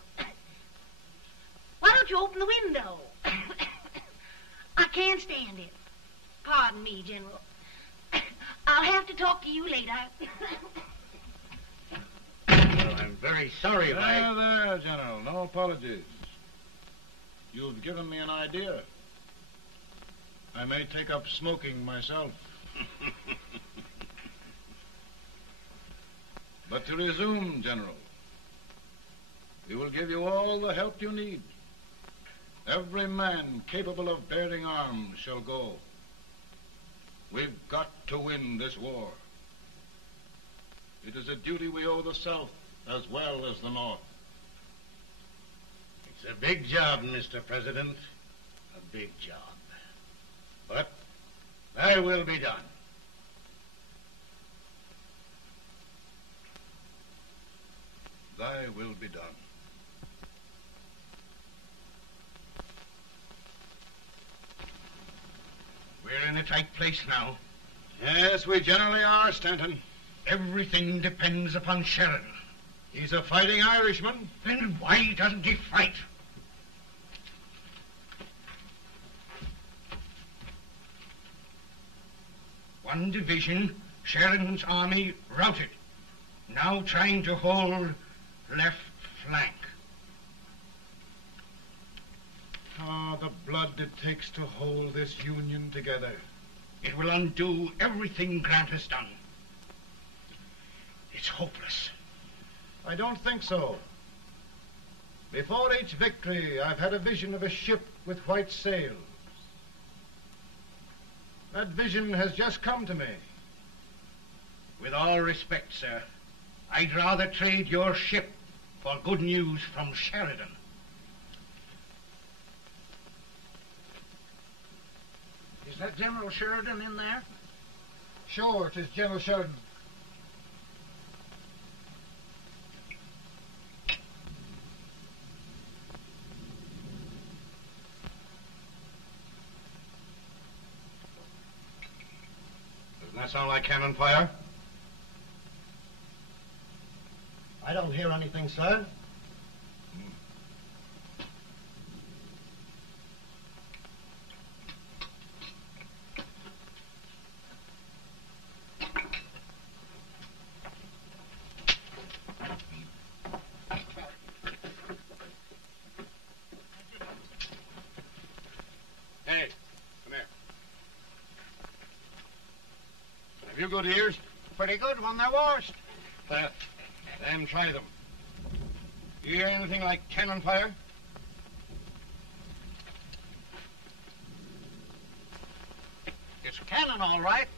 Why don't you open the window? I can't stand it. Pardon me, General. I'll have to talk to you later. Well, I'm very sorry if There, General. No apologies. You've given me an idea. I may take up smoking myself. But to resume, General, we will give you all the help you need. Every man capable of bearing arms shall go. We've got to win this war. It is a duty we owe the South as well as the North. It's a big job, Mr. President. A big job. But thy will be done. Thy will be done. We're in a tight place now. Yes, we generally are, Stanton. Everything depends upon Sheridan. He's a fighting Irishman. Then why doesn't he fight? One division, Sheridan's army, routed. Now trying to hold left flank. Ah, the blood it takes to hold this Union together. It will undo everything Grant has done. It's hopeless. I don't think so. Before each victory, I've had a vision of a ship with white sails. That vision has just come to me. With all respect, sir, I'd rather trade your ship for good news from Sheridan. Is that General Sheridan in there? Sure, it is General Sheridan. Doesn't that sound like cannon fire? I don't hear anything, sir. Hey, come here. Have you good ears? Pretty good when they're washed. Then try them. You hear anything like cannon fire? It's cannon, all right.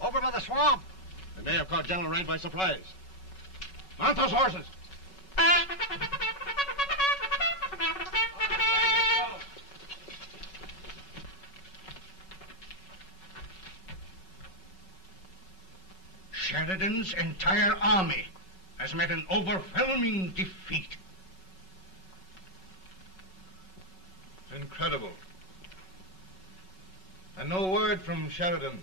Over by the swamp. They may have caught General Wright by surprise. Mount those horses. Sheridan's entire army has met an overwhelming defeat. It's incredible. And no word from Sheridan.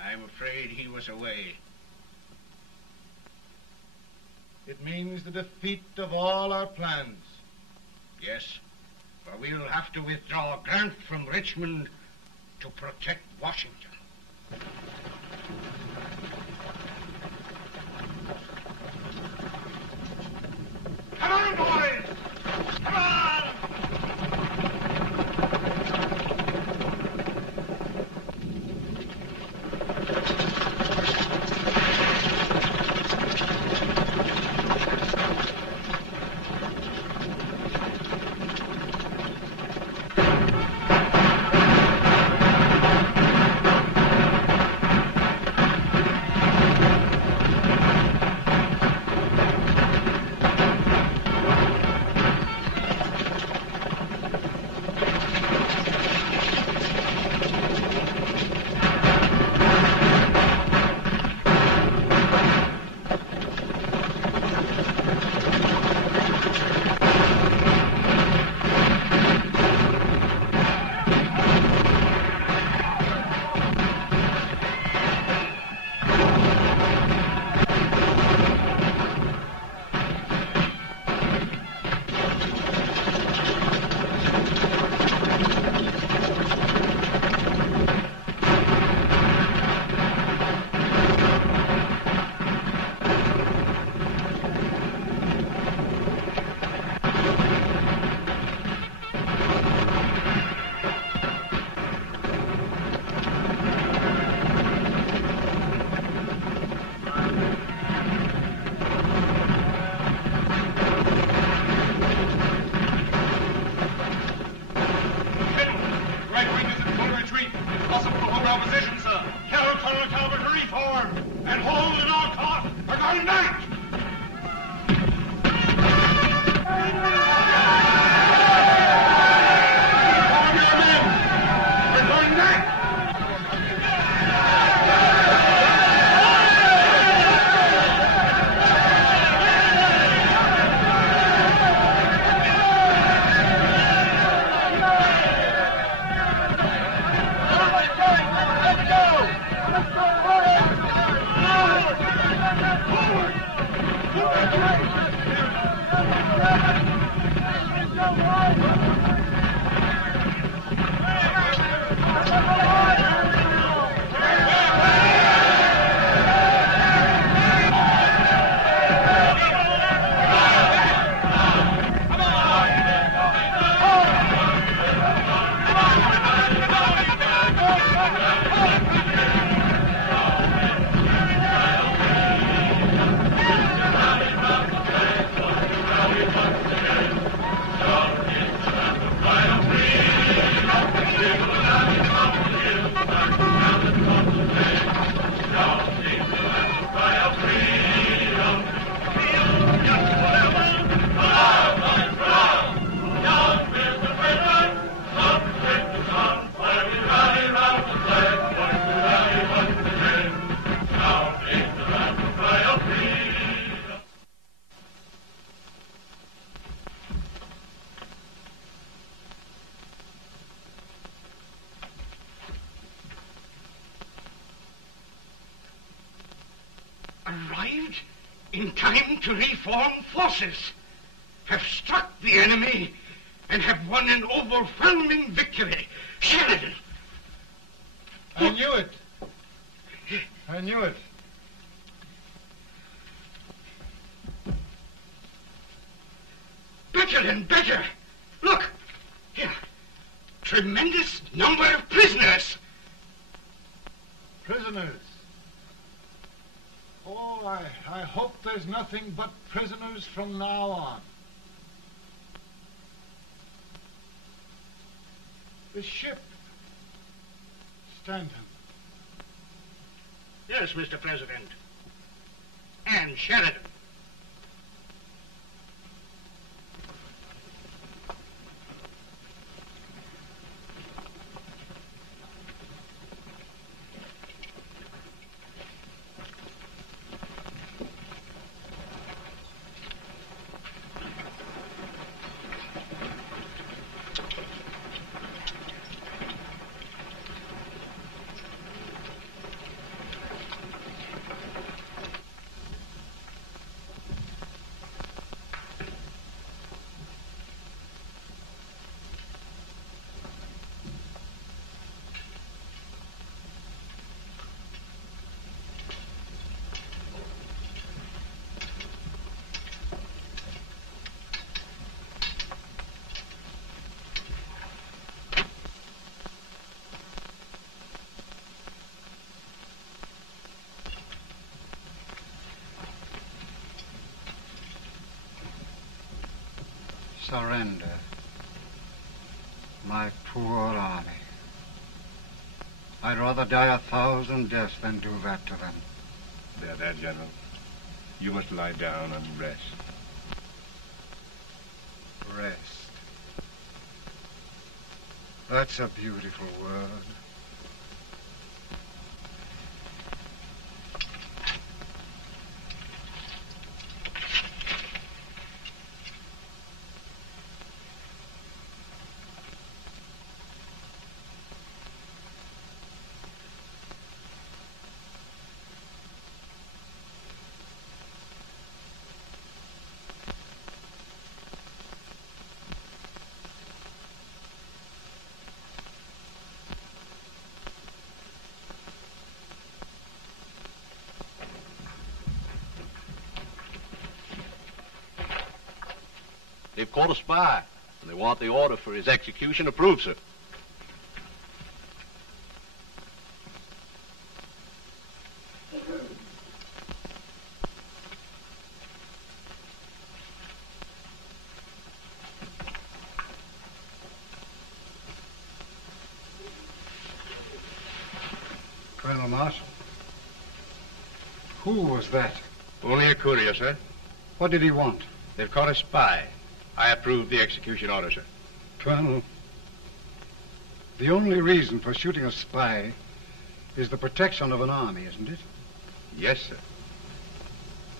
I'm afraid he was away. It means the defeat of all our plans. Yes, for we'll have to withdraw Grant from Richmond to protect Washington. Come on, boys! Come on! in time to reform forces, have struck the enemy, and have won an overwhelming victory. Sheridan! I knew it. I knew it. Better and better. Look, here. Tremendous number of prisoners. Prisoners? Oh, I hope there's nothing but prisoners from now on. The ship. Stanton. Yes, Mr. President. And Sheridan. Surrender. My poor army. I'd rather die 1,000 deaths than do that to them. There, General. You must lie down and rest. Rest. That's a beautiful word. They've caught a spy, and they want the order for his execution approved, sir. Colonel Marshall. Who was that? Only a courier, sir. What did he want? They've caught a spy. I approve the execution order, sir. Colonel, the only reason for shooting a spy is the protection of an army, isn't it? Yes, sir.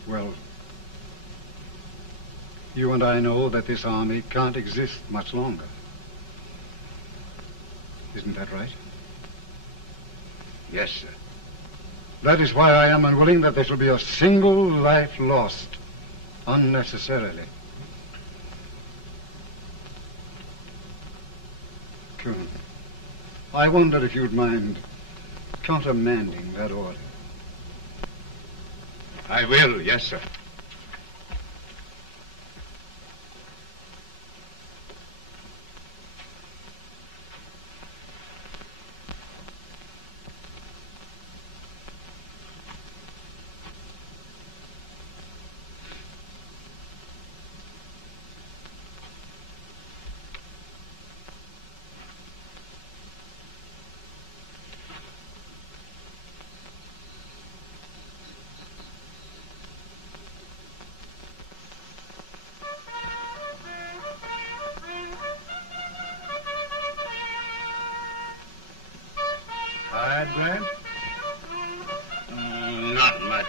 Well, you and I know that this army can't exist much longer. Isn't that right? Yes, sir. That is why I am unwilling that there shall be a single life lost unnecessarily. Colonel, I wonder if you'd mind countermanding that order. I will, yes, sir. Tired, Grant? Not much.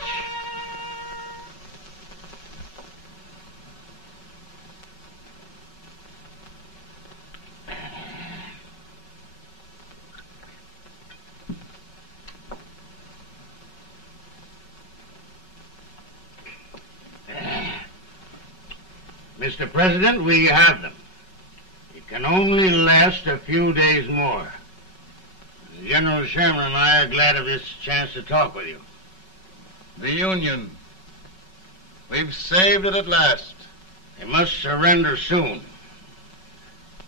Mr. President, we have them. It can only last a few days more. General Sherman and I are glad of this chance to talk with you. The Union. We've saved it at last. They must surrender soon.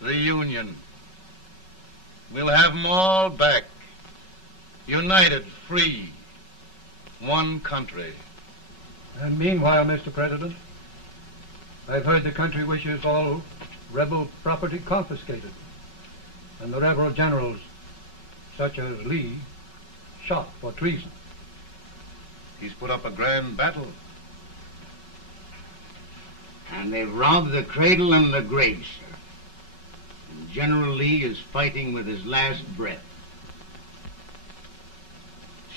The Union. We'll have them all back. United, free. One country. And meanwhile, Mr. President, I've heard the country wishes all rebel property confiscated, and the rebel generals, such as Lee, shot for treason. He's put up a grand battle. And they've robbed the cradle and the grave, sir. And General Lee is fighting with his last breath.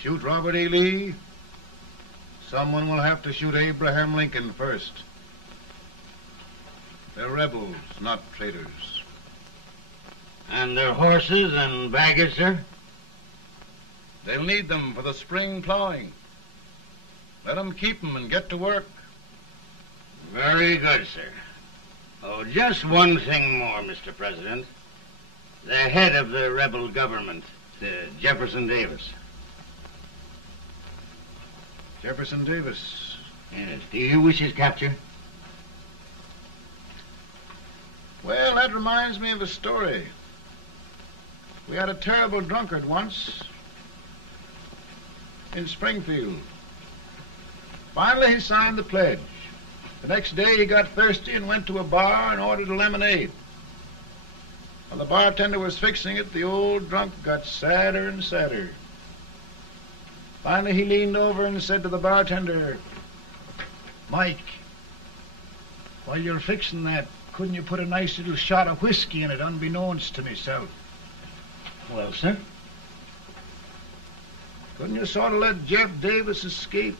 Shoot Robert E. Lee? Someone will have to shoot Abraham Lincoln first. They're rebels, not traitors. And their horses and baggage, sir? They'll need them for the spring plowing. Let them keep them and get to work. Very good, sir. Oh, just one thing more, Mr. President. The head of the rebel government, Jefferson Davis. Jefferson Davis? Yes. Do you wish his capture? Well, that reminds me of a story. We had a terrible drunkard once in Springfield. Finally, he signed the pledge. The next day, he got thirsty and went to a bar and ordered a lemonade. While the bartender was fixing it, the old drunk got sadder and sadder. Finally, he leaned over and said to the bartender, "Mike, while you're fixing that, couldn't you put a nice little shot of whiskey in it, unbeknownst to myself?" Well, sir? Couldn't you sort of let Jeff Davis escape,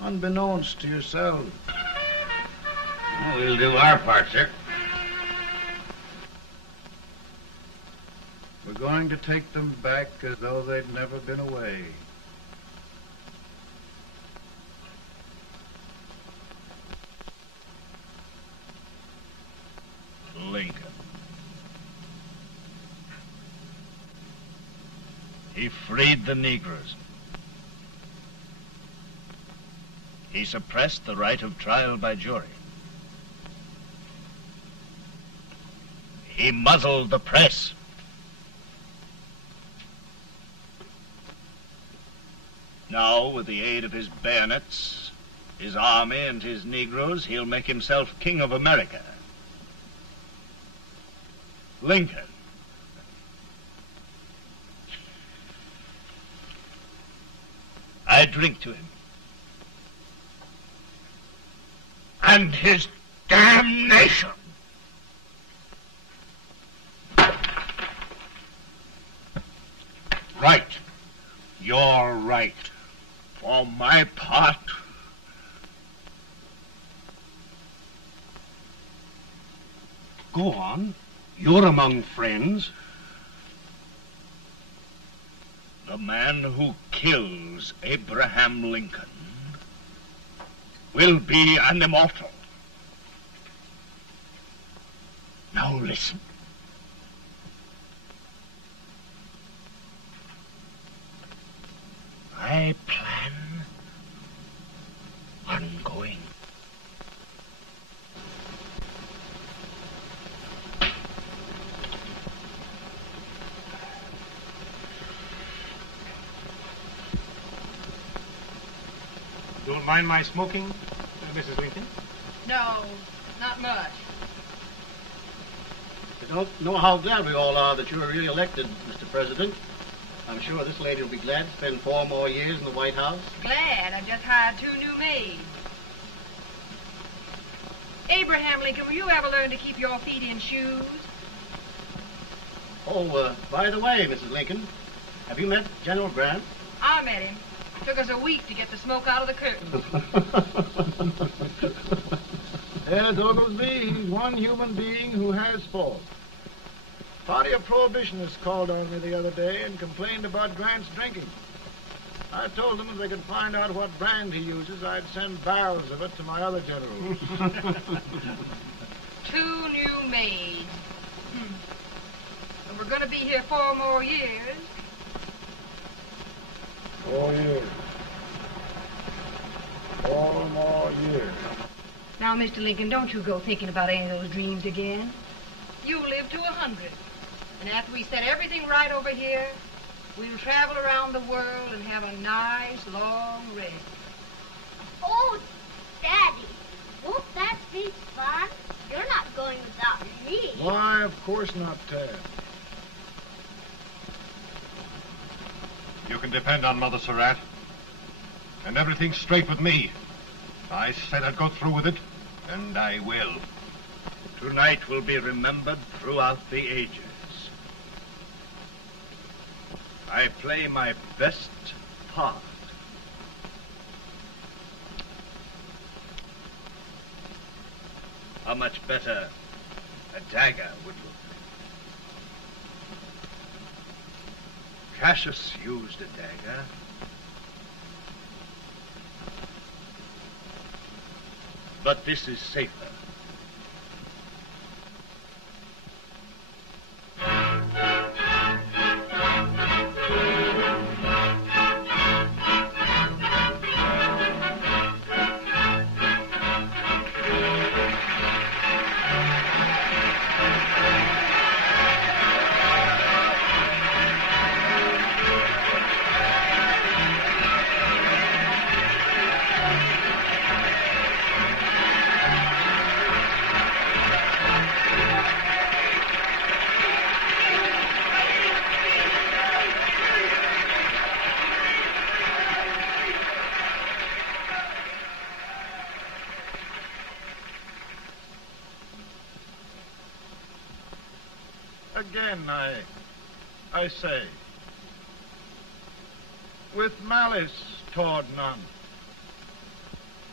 unbeknownst to yourself? Well, we'll do our part, sir. We're going to take them back as though they'd never been away. Lincoln. He freed the Negroes. He suppressed the right of trial by jury. He muzzled the press. Now, with the aid of his bayonets, his army, and his Negroes, he'll make himself king of America. Lincoln. I drink to him. And his damnation. Right. You're right. For my part, go on. You're among friends. The man who kills Abraham Lincoln will be an immortal. Now listen. I plan on going. Don't mind my smoking, Mrs. Lincoln? No, not much. You don't know how glad we all are that you're re-elected, Mr. President. I'm sure this lady will be glad to spend 4 more years in the White House. Glad. I've just hired 2 new maids. Abraham Lincoln, will you ever learn to keep your feet in shoes? Oh, by the way, Mrs. Lincoln, have you met General Grant? I met him. Took us a week to get the smoke out of the curtains. Yes, Oglesby, he's one human being who has faults. Party of Prohibitionists called on me the other day and complained about Grant's drinking. I told them if they could find out what brand he uses, I'd send barrels of it to my other generals. 2 new maids. And we're going to be here 4 more years. 4 years. 4 more years. Now, Mr. Lincoln, don't you go thinking about any of those dreams again. You live to 100. And after we set everything right over here, we'll travel around the world and have a nice, long rest. Oh, Daddy, won't that be fun? You're not going without me. Why, of course not, Tad. You can depend on Mother Surratt. And everything's straight with me. I said I'd go through with it, and I will. Tonight will be remembered throughout the ages. I play my best part. How much better a dagger would look. Cassius used a dagger. But this is safer. Again, I say, with malice toward none,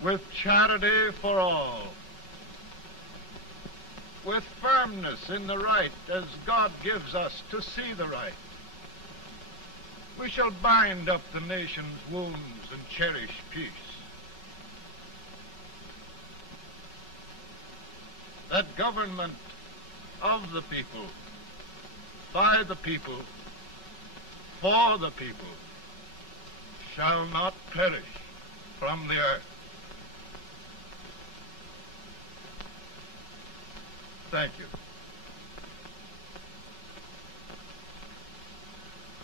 with charity for all, with firmness in the right as God gives us to see the right, we shall bind up the nation's wounds and cherish peace. That government of the people, by the people, for the people, shall not perish from the earth. Thank you.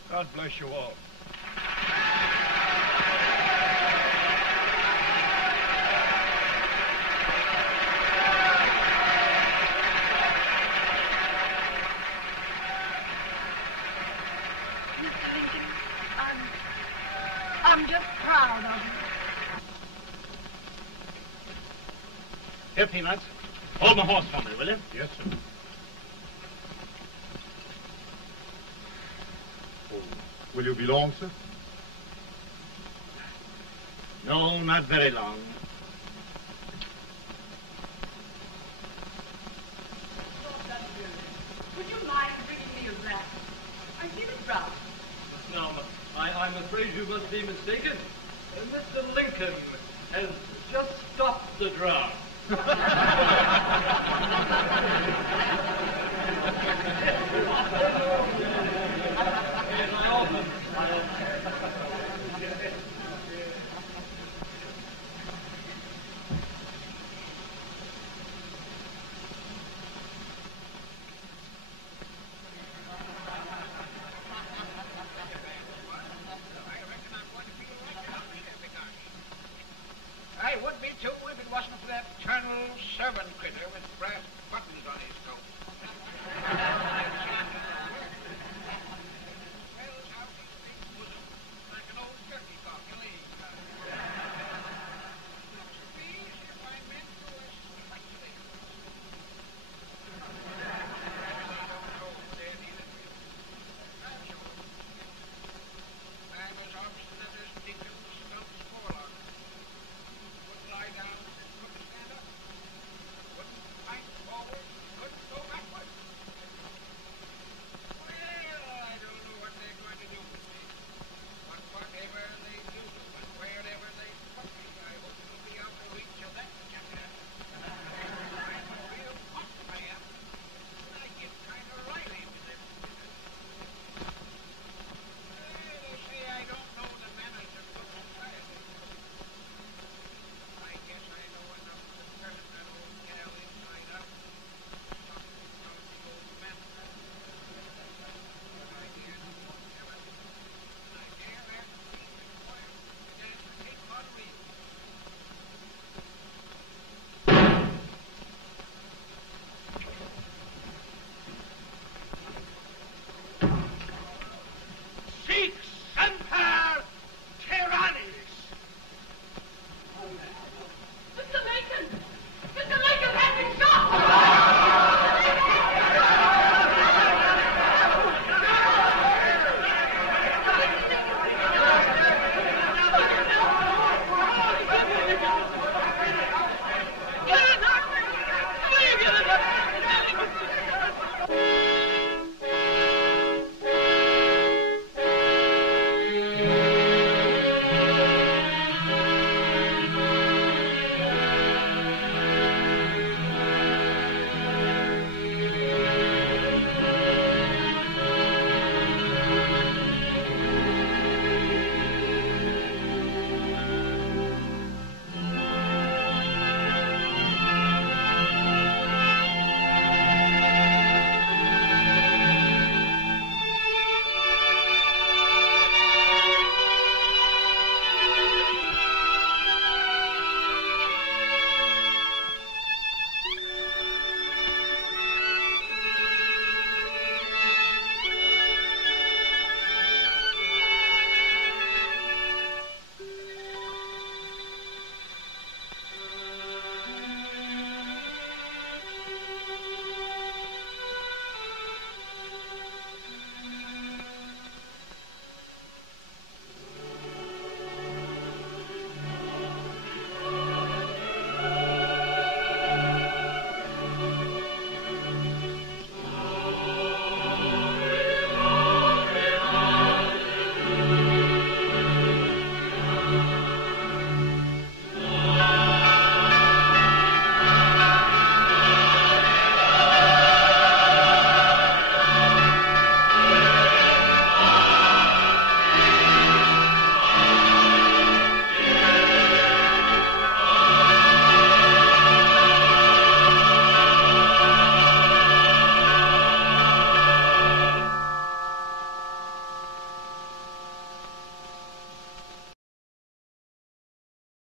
God bless you all. I'm just proud of you. Here, Peanuts. Hold my horse for me, will you? Yes, sir. Oh, will you be long, sir? No, not very long. Would you mind bringing me a glass? I feel it brown. No, I'm afraid you must be mistaken. Mr. Lincoln has just stopped the draft.